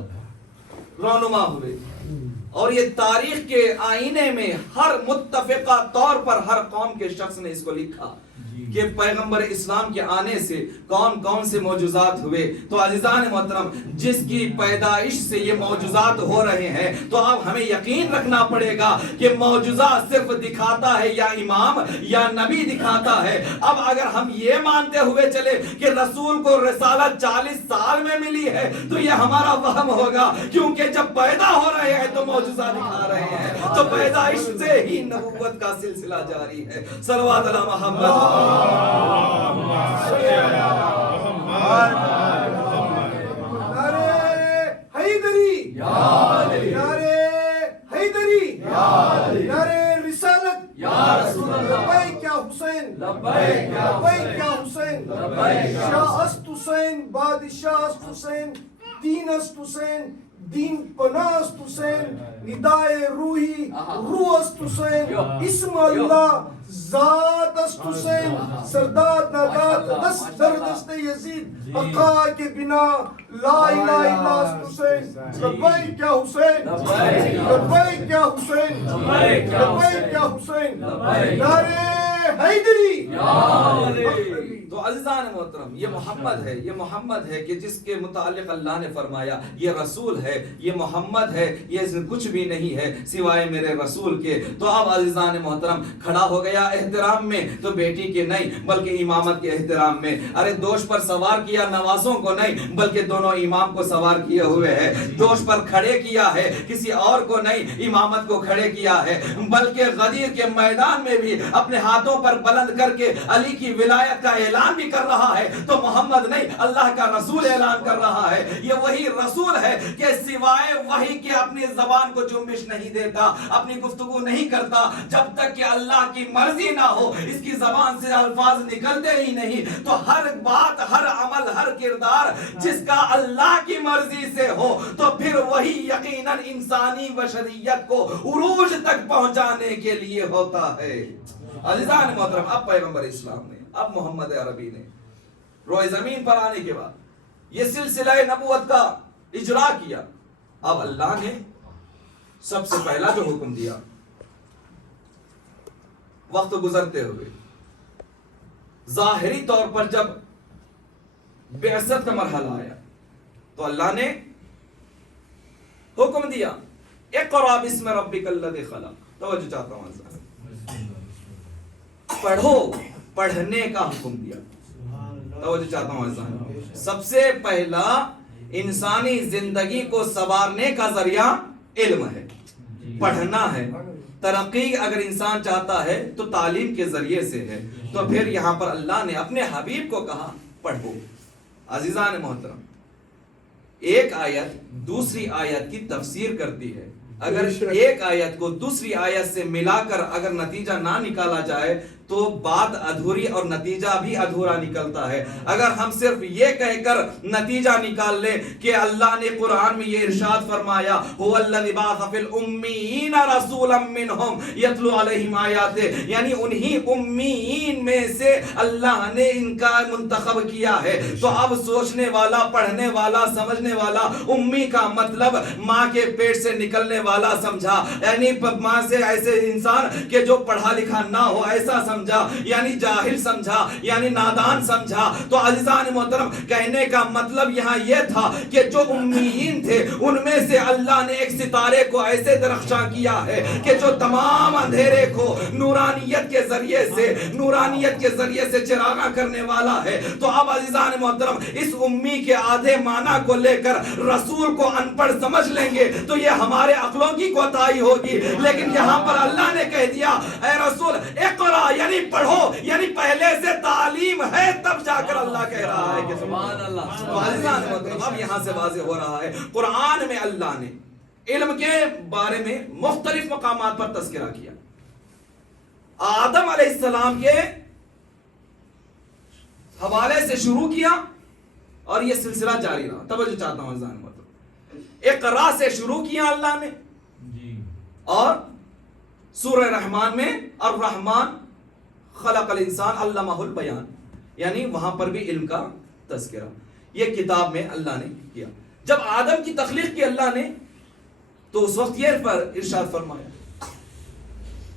رونما ہوئے اور یہ تاریخ کے آئینے میں ہر متفقہ طور پر ہر قوم کے شخص نے اس کو لکھا کہ پیغمبر اسلام کے آنے سے کون کون سے معجزات ہوئے. تو عزیزان محترم جس کی پیدائش سے یہ معجزات ہو رہے ہیں تو اب ہمیں یقین رکھنا پڑے گا کہ معجزہ صرف دکھاتا ہے یا امام یا نبی دکھاتا ہے. اب اگر ہم یہ مانتے ہوئے چلے کہ رسول کو رسالت 40 سال میں ملی ہے تو یہ ہمارا وہم ہوگا، کیونکہ جب پیدا ہو رہے ہیں تو معجزہ دکھا رہے ہیں. تو پیدائش سے ہی نبوت کا سلسلہ جاری ہے. صلوات اللہ محمد. نعرے حیدری، نعرے حیدری، نعرے رسالت، لبیک یا حسین، لبیک یا حسین، شاہ است حسین، بادشاہ است حسین، دین است حسین، دین پناہ است حسین، ندائے روحی روح است حسین، اسم اللہ ذات است حسین، سرداد نادات دست در دست یزید، بقا کے بنا لا الہ الا است حسین. لبیک یا حسین، لبیک یا حسین، لبیک یا حسین، نعرے حیدری. تو عزیزان محترم یہ محمد ہے کہ جس کے متعلق اللہ نے فرمایا یہ رسول ہے، یہ محمد ہے، یہ کچھ بھی نہیں ہے سوائے میرے رسول کے. تو اب عزیزان محترم کھڑا ہو گیا احترام میں، تو بیٹی کے نہیں بلکہ امامت کے احترام میں. ارے دوش پر سوار کیا نوازوں کو نہیں بلکہ دونوں امام کو سوار کیے ہوئے ہے. دوش پر کھڑے کیا ہے کسی اور کو نہیں، امامت کو کھڑے کیا ہے. بلکہ غدیر کے میدان میں بھی اپنے ہاتھوں پر بلند کر کے علی کی ولایت کا اعلان اعلان بھی کر رہا ہے تو محمد نہیں اللہ کا رسول اعلان کر رہا ہے. یہ وہی رسول ہے کہ سوائے وحی کے اپنی زبان کو جنبش نہیں دیتا, اپنی گفتگو نہیں کرتا جب تک کہ اللہ کی مرضی نہ ہو. اس کی زبان سے الفاظ نکلتے ہی نہیں. تو ہر بات, ہر عمل, ہر کردار جس کا اللہ کی مرضی سے ہو تو پھر وہی یقیناً انسانی بشریت کو عروج تک پہنچانے کے لیے ہوتا ہے. عزیزان محترم, اب پیغمبر اسلام نے, اب محمد عربی نے روئے زمین پر آنے کے بعد یہ سلسلہ نبوت کا اجرا کیا. اب اللہ نے سب سے پہلا جو حکم دیا, وقت گزرتے ہوئے ظاہری طور پر جب بعثت کا مرحلہ آیا تو اللہ نے حکم دیا اقرأ بسم ربک الذی خلق. توجہ چاہتا ہوں, پڑھو, پڑھنے کا حکم دیا. توجہ چاہتا ہوں, سب سے پہلا انسانی زندگی کو سنوارنے کا ذریعہ علم ہے, پڑھنا ہے. ترقی اگر انسان چاہتا ہے تو تعلیم کے ذریعے سے ہے. تو پھر یہاں پر اللہ نے اپنے حبیب کو کہا پڑھو. عزیزان محترم, ایک آیت دوسری آیت کی تفسیر کرتی ہے. اگر ایک آیت کو دوسری آیت سے ملا کر اگر نتیجہ نہ نکالا جائے تو بات ادھوری اور نتیجہ بھی ادھورا نکلتا ہے. اگر ہم صرف یہ کہہ کر نتیجہ نکال لیں کہ اللہ نے قرآن میں یہ ارشاد فرمایا هو الذی بعث فی الامیین رسولا منہم یتلو علیہم آیاتہ, یعنی انہی امیین میں سے اللہ نے ان کا منتخب کیا ہے. تو اب سوچنے والا, پڑھنے والا, سمجھنے والا امی کا مطلب ماں کے پیٹ سے نکلنے والا سمجھا, یعنی ماں سے ایسے انسان کہ جو پڑھا لکھا نہ ہو ایسا سمجھا, یعنی جاہل سمجھا, یعنی نادان سمجھا. تو عزیزان محترم, کہنے کا مطلب یہاں یہ تھا کہ جو امیین تھے ان میں سے اللہ نے ایک ستارے کو ایسے درخشاں کیا ہے کہ جو تمام اندھیرے کو نورانیت کے ذریعے سے, نورانیت کے ذریعے سے چراغاں کرنے والا ہے. تو اب عزیزان محترم, اس امی کے آدھے معنی کو لے کر رسول کو ان پڑھ سمجھ لیں گے تو یہ ہمارے عقلوں کی کوتاہی ہوگی. لیکن یہاں پر اللہ نے کہہ دیا اے رسول اقرا, یعنی پڑھو, یعنی پہلے سے تعلیم ہے تب جا کر اللہ کہہ رہا ہے کہ سبحان اللہ. تو عزیزان محترم, اب یہاں سے واضح ہو رہا ہے قرآن میں اللہ نے علم کے بارے میں مختلف مقامات پر تذکرہ کیا. آدم علیہ السلام کے حوالے سے شروع کیا اور یہ سلسلہ جاری رہا. توجہ چاہتا ہوں عزیزان محترم, اقرا سے شروع کیا اللہ نے, اور سورہ رحمان میں الرحمن خلق الانسان علمہ البیان, یعنی وہاں پر بھی علم کا تذکرہ یہ کتاب میں اللہ نے کیا. جب آدم کی تخلیق کی اللہ نے تو اس وقت یہ ارشاد فرمایا,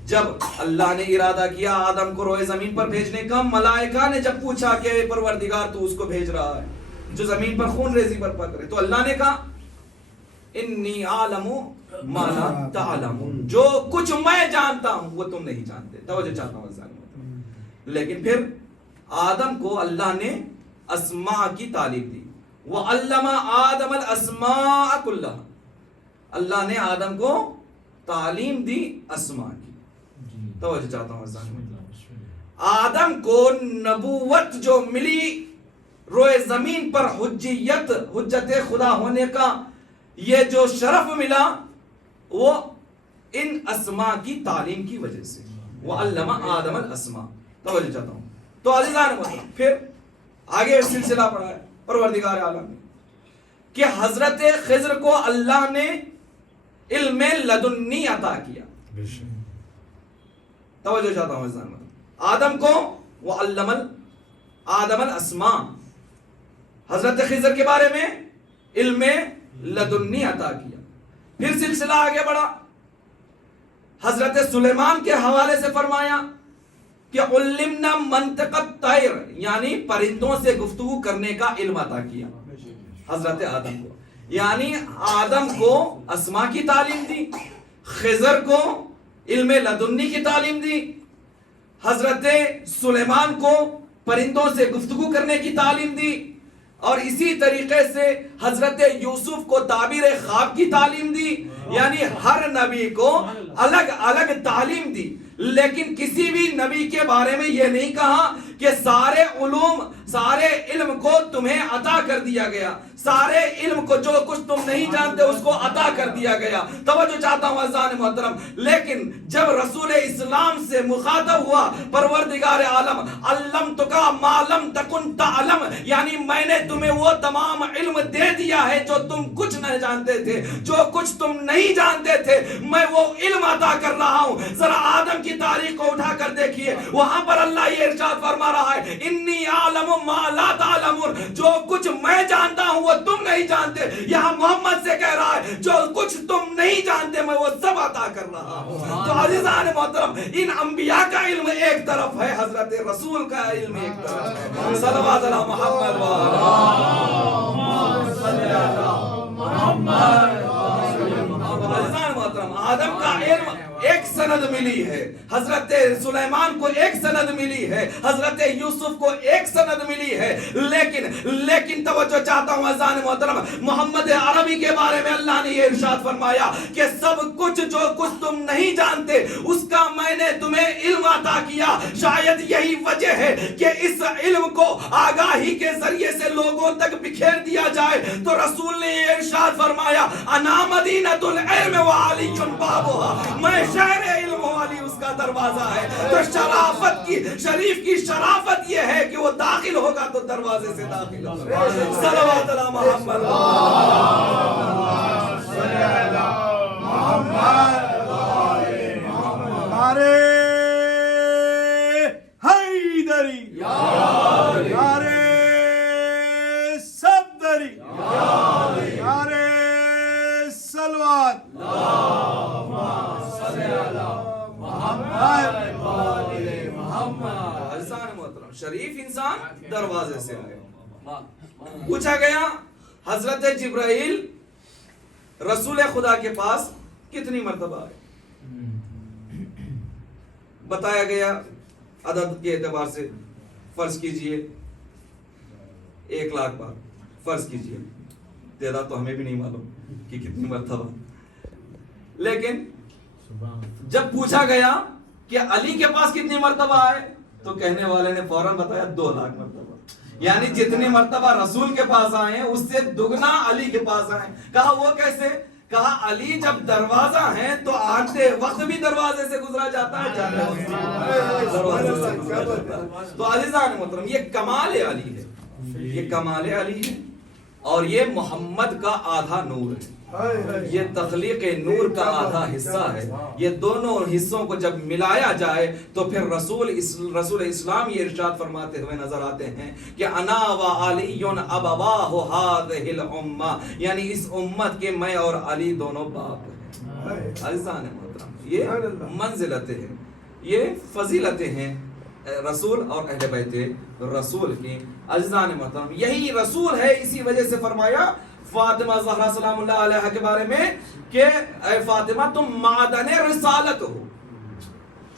جب اللہ نے ارادہ کیا آدم کو روئے زمین پر بھیجنے کا, ملائکہ نے جب پوچھا کہ پروردگار تو اس کو بھیج رہا ہے جو زمین پر خون ریزی برپا کرے, تو اللہ نے کہا انی عالم ما لا تعلمون, جو کچھ میں جانتا ہوں وہ تم نہیں جانتے. توجہ چاہتا ہوں. لیکن پھر آدم کو اللہ نے اسماء کی تعلیم دی. وعلم آدم الاسماء کلھا, اللہ نے آدم کو تعلیم دی اسماء کی. توجہ چاہتا ہوں. آدم کو نبوت جو ملی, روئے زمین پر حجت خدا ہونے کا یہ جو شرف ملا وہ ان اسماء کی تعلیم کی وجہ سے. وعلم آدم الاسماء. توجہ چاہتا ہوں. تو عزیزان محترم, پھر آگے سلسلہ پڑھا ہے پروردگار عالم نے کہ حضرت خضر کو اللہ نے علم لدنی عطا کیا. توجہ چاہتا ہوں عزیزان محترم, آدم کو وعلم آدم الاسماء, حضرت خضر کے بارے میں علم لدنی عطا کیا. پھر سلسلہ آگے بڑھا, حضرت سلیمان کے حوالے سے فرمایا کہ علمنا منطق الطیر, یعنی پرندوں سے گفتگو کرنے کا علم عطا کیا حضرت آدم کو. یعنی آدم کو اسماء کی تعلیم دی, خضر کو علم لدنی کی تعلیم دی, حضرت سلیمان کو پرندوں سے گفتگو کرنے کی تعلیم دی, اور اسی طریقے سے حضرت یوسف کو تعبیر خواب کی تعلیم دی. یعنی ہر نبی کو الگ الگ تعلیم دی, لیکن کسی بھی نبی کے بارے میں یہ نہیں کہا کہ سارے علوم سارے علم کو تمہیں عطا کر دیا گیا, سارے علم کو جو کچھ تم نہیں جانتے اس کو عطا کر دیا گیا. توجہ چاہتا ہوں عزیزان محترم, لیکن جب رسول اسلام سے مخاطب ہوا پروردگار عالم علمتک ما لم تکن تعلم, یعنی میں نے تمہیں وہ تمام علم دے دیا ہے جو تم کچھ نہیں جانتے تھے, جو کچھ تم نہیں جانتے تھے میں وہ علم عطا کر رہا ہوں. ذرا آدم کی تاریخ کو اٹھا کر دیکھیے, وہاں پر اللہ یہ ارشاد فرما رہا ہے انی اعلم ما لا تعلمون, جو کچھ میں جانتا ہوں وہ تم نہیں جانتے. یہاں محمد سے کہہ رہا ہے جو کچھ تم نہیں جانتے میں وہ سب عطا کر رہا ہوں. تو عزیزان محترم, ان انبیاء کا علم ایک طرف ہے, حضرت رسول کا علم ایک طرف ہے. صلوات علی محمد و عزیزان محترم, آدم کا علم ایک سند ملی ہے, حضرت سلیمان کو ایک سند ملی ہے, حضرت یوسف کو ایک سند ملی ہے, لیکن توجہ چاہتا ہوں عزیزان محترم, محمد عربی کے بارے میں اللہ نے یہ ارشاد فرمایا کہ سب کچھ جو کچھ تم نہیں جانتے اس کا میں نے تمہیں علم عطا کیا. شاید یہی وجہ ہے کہ اس علم کو آگاہی کے ذریعے سے لوگوں تک بکھیر دیا جائے تو رسول نے یہ ارشاد فرمایا انا مدینۃ العلم وعلی بابها, میں شہر علم والی اس کا دروازہ ہے. تو شرافت کی شریف کی شرافت یہ ہے کہ وہ داخل ہوگا تو دروازے سے داخل ہوگا. صلوات علی محمد نعرے حیدری, نعرے صفدری, نعرے صلوات. شریف انسان دروازے سے آئے. پوچھا گیا حضرت جبرائیل رسول خدا کے پاس کتنی مرتبہ آئے؟ بتایا گیا عدد کے اعتبار سے فرض کیجئے 1,00,000 بار, فرض کیجئے, تعداد تو ہمیں بھی نہیں معلوم کہ کتنی مرتبہ. لیکن جب پوچھا گیا کہ علی کے پاس کتنی مرتبہ آئے تو کہنے والے نے فوراً بتایا 2,00,000 مرتبہ, یعنی جتنی مرتبہ رسول کے پاس آئے ہیں اس سے دگنا علی کے پاس آئے. کہا وہ کیسے؟ کہا علی جب دروازہ ہیں تو آتے وقت بھی دروازے سے گزرا جاتا ہے, جاتے وقت دروازے سے گزرا جاتا ہے. تو عزیزان محترم یہ کمال علی ہے, یہ کمال علی ہے, اور یہ محمد کا آدھا نور ہے, یہ تخلیق نور کا آدھا حصہ ہے. یہ دونوں حصوں کو جب ملایا جائے تو پھر رسول اسلام یہ ارشاد فرماتے ہوئے نظر آتے ہیں کہ انا و علی ابواہ هذه الامہ, یعنی اس امت کے میں اور علی دونوں باپ ہیں. عزیزان محترم, یہ منزلتیں ہیں, یہ فضیلتیں ہیں رسول اور اہل بیت رسول کی. عزیزان محترم, یہی رسول ہے, اسی وجہ سے فرمایا فاطمہ زہرا سلام اللہ علیہ کے بارے میں کہ اے فاطمہ تم معدن رسالت ہو.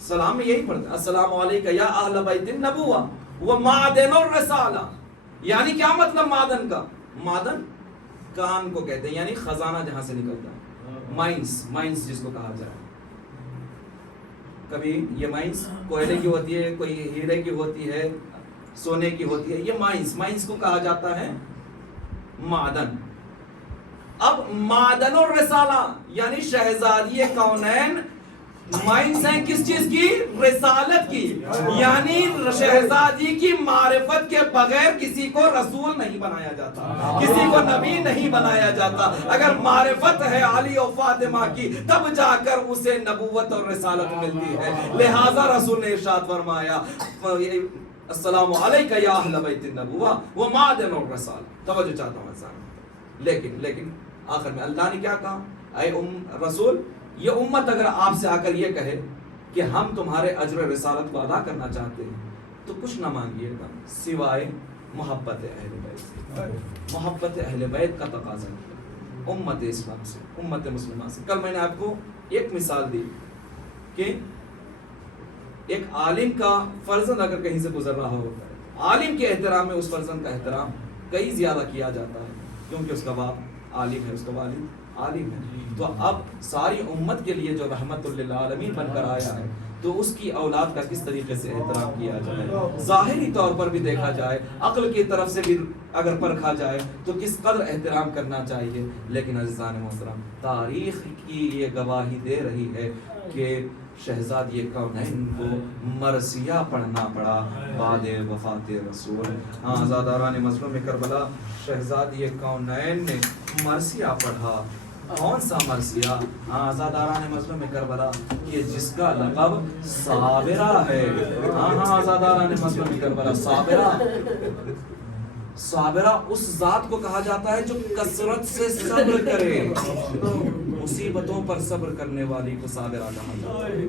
سلام میں یہی پڑھتے ہیں السلام علیکہ یا اہل بیت النبوہ وہ معدن الرسالہ. یعنی کیا مطلب معدن کا؟ معدن کان کو کہتے ہیں, یعنی خزانہ جہاں سے نکلتا ہے, مائنس جس کو کہا جائے. کبھی یہ مائنس کوئلے کی ہوتی ہے, کوئی ہیرے کی ہوتی ہے, سونے کی ہوتی ہے, یہ مائنس کو کہا جاتا ہے معدن. اب معدن الرسالہ یعنی شہزادی کونین مائنس ہیں کس چیز کی؟ رسالت کی. یعنی شہزادی کی معرفت کے بغیر کسی کو رسول نہیں بنایا جاتا, کسی کو نبی نہیں بنایا جاتا. اگر معرفت ہے علی و فاطمہ کی تب جا کر اسے نبوت اور رسالت ملتی ہے. لہذا رسول نے ارشاد فرمایا السلام علیکہ یا اہل بیت النبوہ و معدن الرسالہ. توجہ چاہتا ہوں انسان, لیکن آخر میں اللہ نے کیا کہا؟ اے رسول, یہ امت اگر آپ سے آ کر یہ کہے کہ ہم تمہارے اجر رسالت کو ادا کرنا چاہتے ہیں تو کچھ نہ مانگیے گا سوائے محبت اہل بیت. محبت اہل بیت کا تقاضا ہے امت اسلام سے, امت مسلمہ سے. کل میں نے آپ کو ایک مثال دی کہ ایک عالم کا فرزند اگر کہیں سے گزر رہا ہوتا ہے, عالم کے احترام میں اس فرزند کا احترام کئی زیادہ کیا جاتا ہے کیونکہ اس کا باپ عالم ہے, اس کا والد عالم ہے. تو اب ساری امت کے لیے جو رحمت للعالمین بن کر آیا ہے تو اس کی اولاد کا کس طریقے سے احترام کیا جائے، ظاہری طور پر بھی دیکھا جائے، عقل کی طرف سے بھی اگر پرکھا جائے تو کس قدر احترام کرنا چاہیے. لیکن عزیزان محترم، تاریخ کی یہ گواہی دے رہی ہے کہ شہزادی کونین کو مرثیہ پڑھنا پڑا بعد وفات رسول. ہاں آزاداران مظلوم کربلا، شہزادی کونین نے مرثیہ پڑھا. کون سا مرثیہ؟ ہاں آزاداران مظلوم کربلا، کہ جس کا لقب صابرہ ہے. ہاں آزاداران مظلوم کربلا، صابرہ اس ذات کو کہا جاتا ہے جو کثرت سے صبر کرے. مصیبتوں پر صبر کرنے والی کو صابرہ کہا جاتا ہے.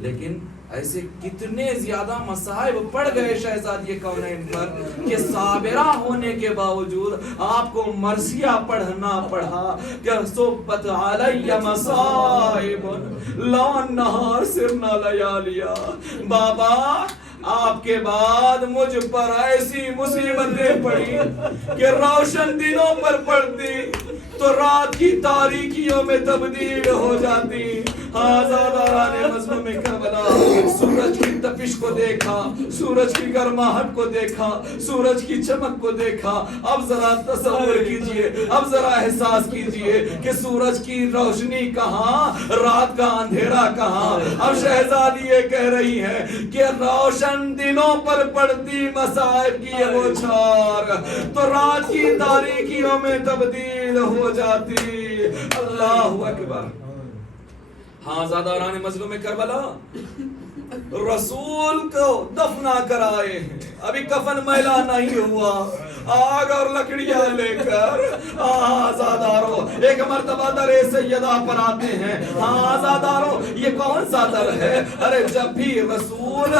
لیکن ایسے کتنے زیادہ مصائب پڑ گئے شہزادی کونین پر کہ صابرہ ہونے کے باوجود آپ کو مرثیہ پڑھنا پڑا. کہ صبت علی مصائب لا النہار سرنا لیالیا. بابا آپ کے بعد مجھ پر ایسی مصیبتیں پڑی کہ روشن دنوں پر پڑتی تو رات کی تاریکیوں میں تبدیل ہو جاتی. آزاداران مظلوم کربلا، سورج کی تپش کو دیکھا، سورج کی گرماہٹ کو دیکھا، سورج کی چمک کو دیکھا. اب ذرا تصور کیجئے، اب ذرا احساس کیجئے کہ سورج کی روشنی کہاں، رات کا اندھیرا کہاں. اب شہزادی یہ کہہ رہی ہے کہ روشن دنوں پر پڑتی مصائب کی یہ بوچھار تو رات کی تاریکیوں میں تبدیل ہو جاتی. اللہ اکبر. ہاں زاداران مظلوم کربلا، رسول کو دفنا کرائے ہیں، ابھی کفن میلا نہیں ہوا، آگ اور لکڑیاں لے کر آزادارو ایک مرتبہ در سیدہ پر آتے ہیں. آزادارو یہ کون سا در ہے؟ ارے جب بھی رسول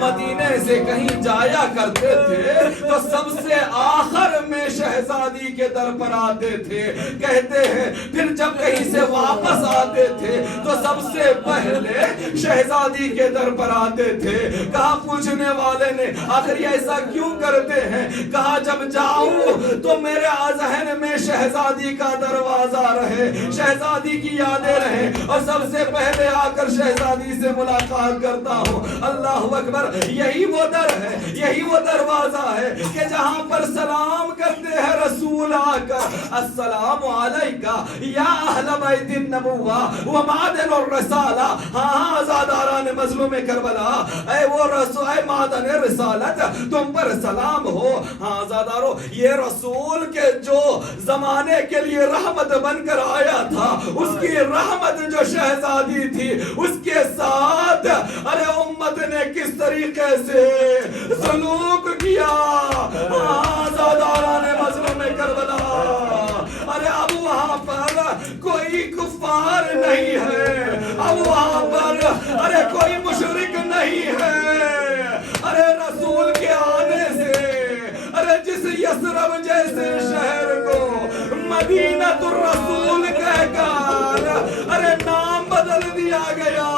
مدینے سے کہیں جایا کرتے تھے تو سب سے آخر میں شہزادی کے در پر آتے تھے. کہتے ہیں پھر جب کہیں سے واپس آتے تھے تو سب سے پہلے شہزادی کے در پر آتے تھے. کہا پوچھنے والے نے آخر یہ ایسا کیوں کرتے ہیں؟ کہا جب جاؤں تو میرے ذہن میں شہزادی کا دروازہ رہے، شہزادی کی یادیں رہیں اور سب سے پہلے آ کر شہزادی سے ملاقات کرتا ہوں. اللہ اکبر. یہی وہ در ہے، یہی وہ دروازہ ہے کہ جہاں پر سلام کرتے ہیں رسول آ کر، السلام علیکہ یا اہل بیت النبوہ و معدن الرسالہ. ہاں آزاداران مظلوم کربلا، اے وہ رسول، اے معدن رسالت، تم پر سلام ہو. ہاں آزادارو، یہ رسول کے جو زمانے کے لیے رحمت بن کر آیا تھا، اس کی رحمت جو شہزادی تھی اس کے ساتھ ارے امت نے کس طریقے سے سلوک کیا. آزاداران مظلوم کربلا، ارے اب وہاں پر کوئی کفار نہیں ہے، اب وہاں پر ارے کوئی مشرک نہیں ہے. ارے رسول کے آنے سے ارے جس یثرب جیسے شہر کو مدینہ الرسول کہہ کر ارے نام بدل دیا گیا.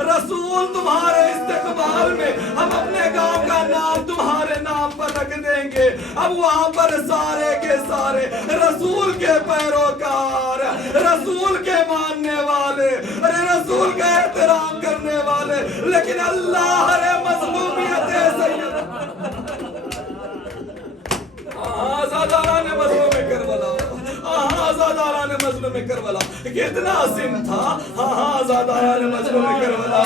رسول تمہارے استقبال میں ہم اپنے گاؤں کا نام تمہارے نام پر رکھ دیں گے. اب وہاں پر سارے کے سارے رسول کے پیروکار، رسول کے ماننے والے، ارے رسول کا احترام کرنے والے. لیکن اللہ ارے مظلومیت سید آزاداران مظلوم کربلا، آزاداران مظلوم کربلا کتنا سن تھا. آزاداران مظلوم کربلا،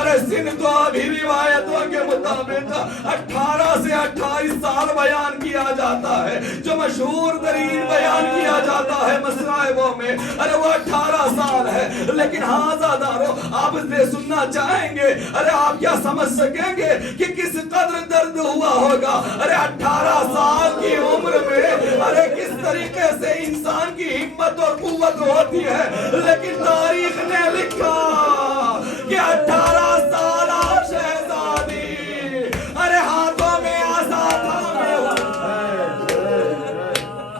ارے سن تو ابھی روایتوں کے مطابق 18 سے 28 سال بیان کیا جاتا ہے. جو مشہور ترین بیان کیا جاتا ہے مصائبوں میں ارے وہ 18 سال ہے. لیکن آزادارو آپ اسے سننا چاہیں گے، ارے آپ کیا سمجھ سکیں گے کہ کس قدر درد ہوا ہوگا. ارے 18 سال کی عمر میں ارے کس طریقے سے انسان کی ہمت اور قوت ہوتی ہے. لیکن تاریخ نے لکھا کہ 18 سالہ شہزادی ارے ہاتھوں میں آسا تھامے ہوئے.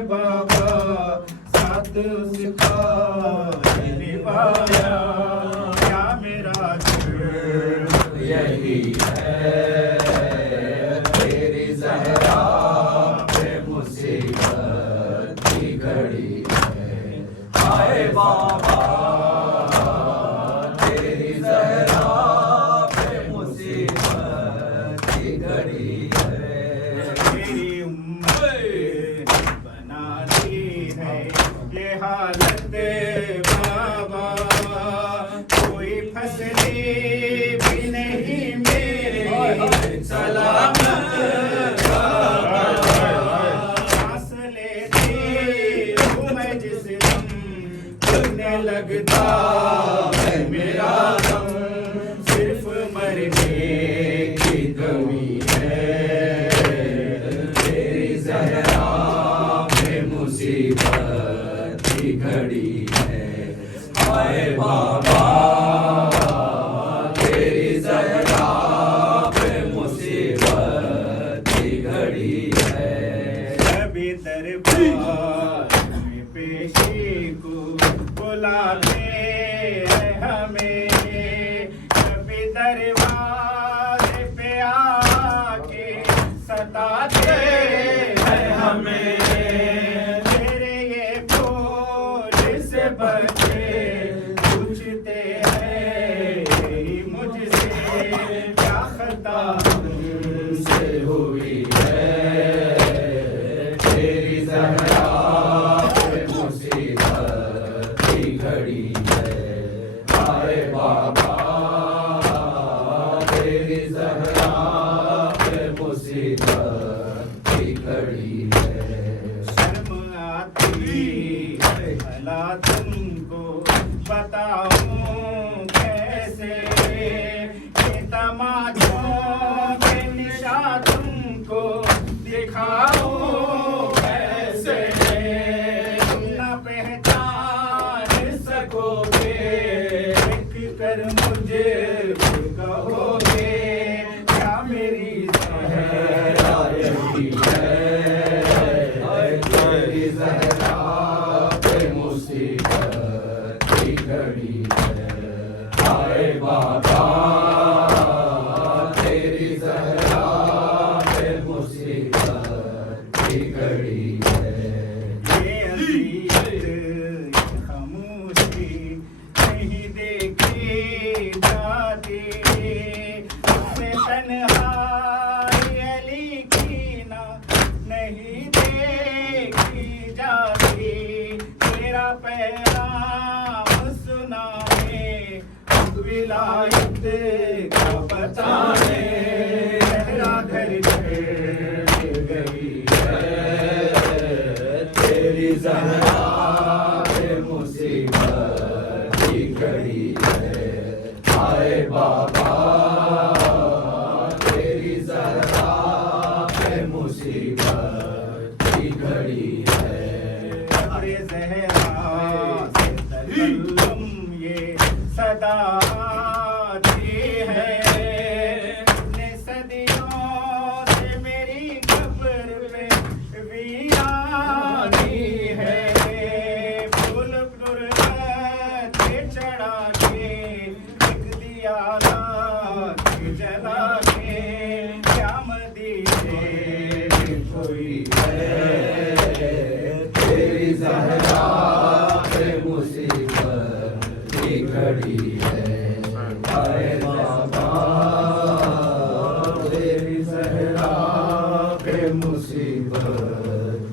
بابا ساتھ اس کا نبھایا کیا میرا جرم یہی ہے تیری زہرا پہ مصیبت کی گھڑی ہے ہائے بابا تیری زہرا پہ مصیبت کی گھڑی ہے میری امت بنا دی ہے یہ حالت بابا کوئی پھسلی بھی نہیں میرے سلامت سانس لیتی ہوں میں جس دم چلنے لگتا ہے میرا دم صرف مرنے کی کمی ہے تیری زہرا میں مصیبت کی گھڑی ہے ہائے بابا تیری زہرا میں مصیبت کی گھڑی ہے کبھی دربار میں پیشی کو بلاتے ہیں ہمیں کبھی دروازے پہ آ کے ستاتے ہیں ہمیں تیرے یہ بھول سے بچے پوچھتے ہیں مجھ سے کیا خطا تم سے ہوئی ہے تیری زہرا پہ مصیبت کی گھڑی ہے ہائے بابا تیری زہرا پہ مصیبت کی گھڑی ہے شرم آتی ہے بھلا تم کو بتاؤں کیسے یہ تماچوں کے نشان تم کو دکھاؤں کیسے تم نہ پہچان سکو گے دیکھ کر مجھے کہو گے کیا میری زہرا یہی ہے تیری زہرا پہ مصیبت کی گھڑی ہے ہائے بابا تیری زہرا پہ مصیبت کی گھڑی ہے یہ اذیت یہ خاموشی نہیں دیکھی جاتی اسے تنہائی علی کی نہ نہیں دیکھی جاتی تیرا پیغام سنا ہے ولایت کا بتانے تیرا گھر چھوڑ گئی ہے تیری زہرا پہ مصیبت کی گھڑی ہے ہائے بابا تیری زہرا پہ مصیبت کی گھڑی ہے ارے زہرا سے تکلم یہ صدا آتی ہے نے صدیوں سے میری قبر پہ ویرانی ہے پھول غربت پہ چڑھا کے ایک دیا جلا کے کیا مدینے میں کوئی ہے تیری زہرا پہ مصیبت کی گھڑی ہے ہائے بابا تیری زہرا پہ مصیبت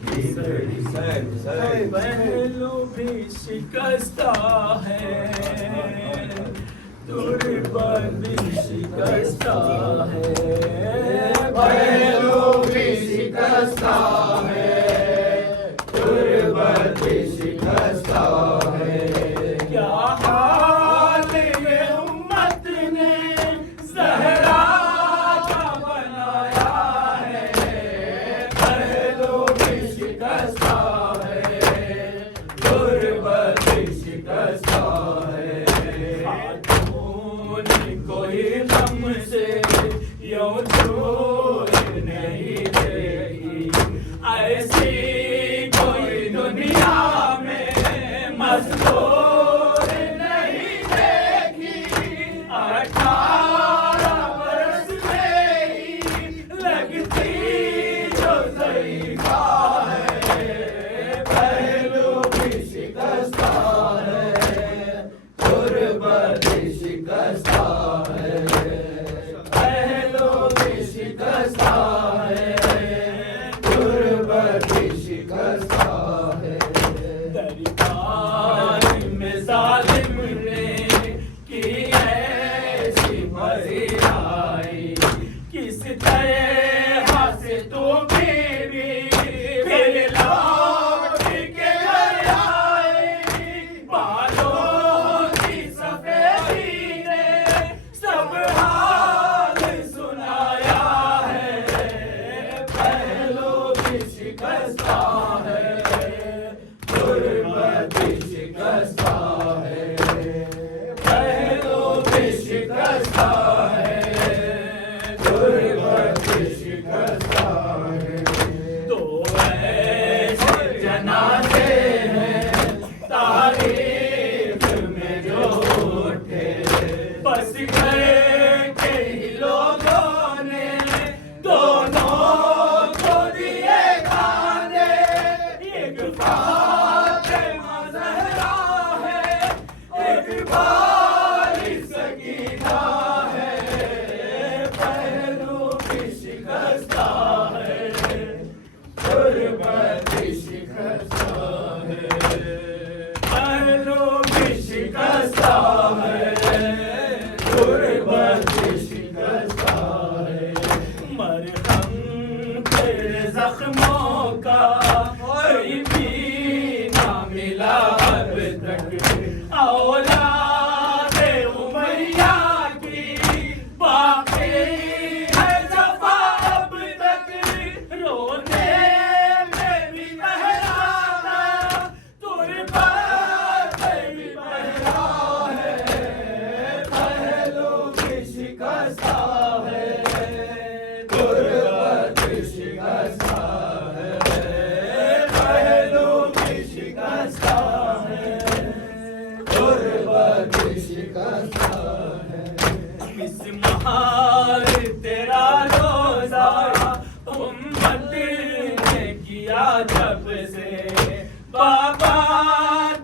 کی گھڑی ہے پہلو بھی شکستہ ہے دور بھی شکستہ ہے پہلو بھی شکستہ ہے غربت بھی شکستہ ہے کیا حال یہ امت نے زہرا کا بنایا ہے پہلو بھی شکستہ ہے غربت بھی شکستہ ہے خاتون کوئی غم سے یوں دور نہیں رہی ایسی کوئی زخموں کا کوئی بھی نہ ملا اب تک اولاد امیہ کی باقی ہے جفا اب تک رونے میں بھی پہلا تربت میں بھی پہلا ہے پہلو کی شکستہ ہے تربت شکستہ ہے پہلو کی شکستہ ہے تربت شکستہ ہے مسمار تیرا روزہ امت نے کیا جب سے بابا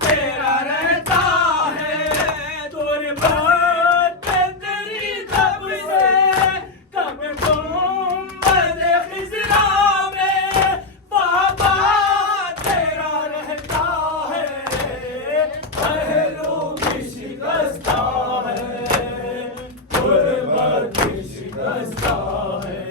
تیرا رہتا ہے تربت تیری تب سے کب گنبد خضرا میں بابا تیرا رہتا ہے پہلو کی شکستہ ہے تربت شکستہ ہے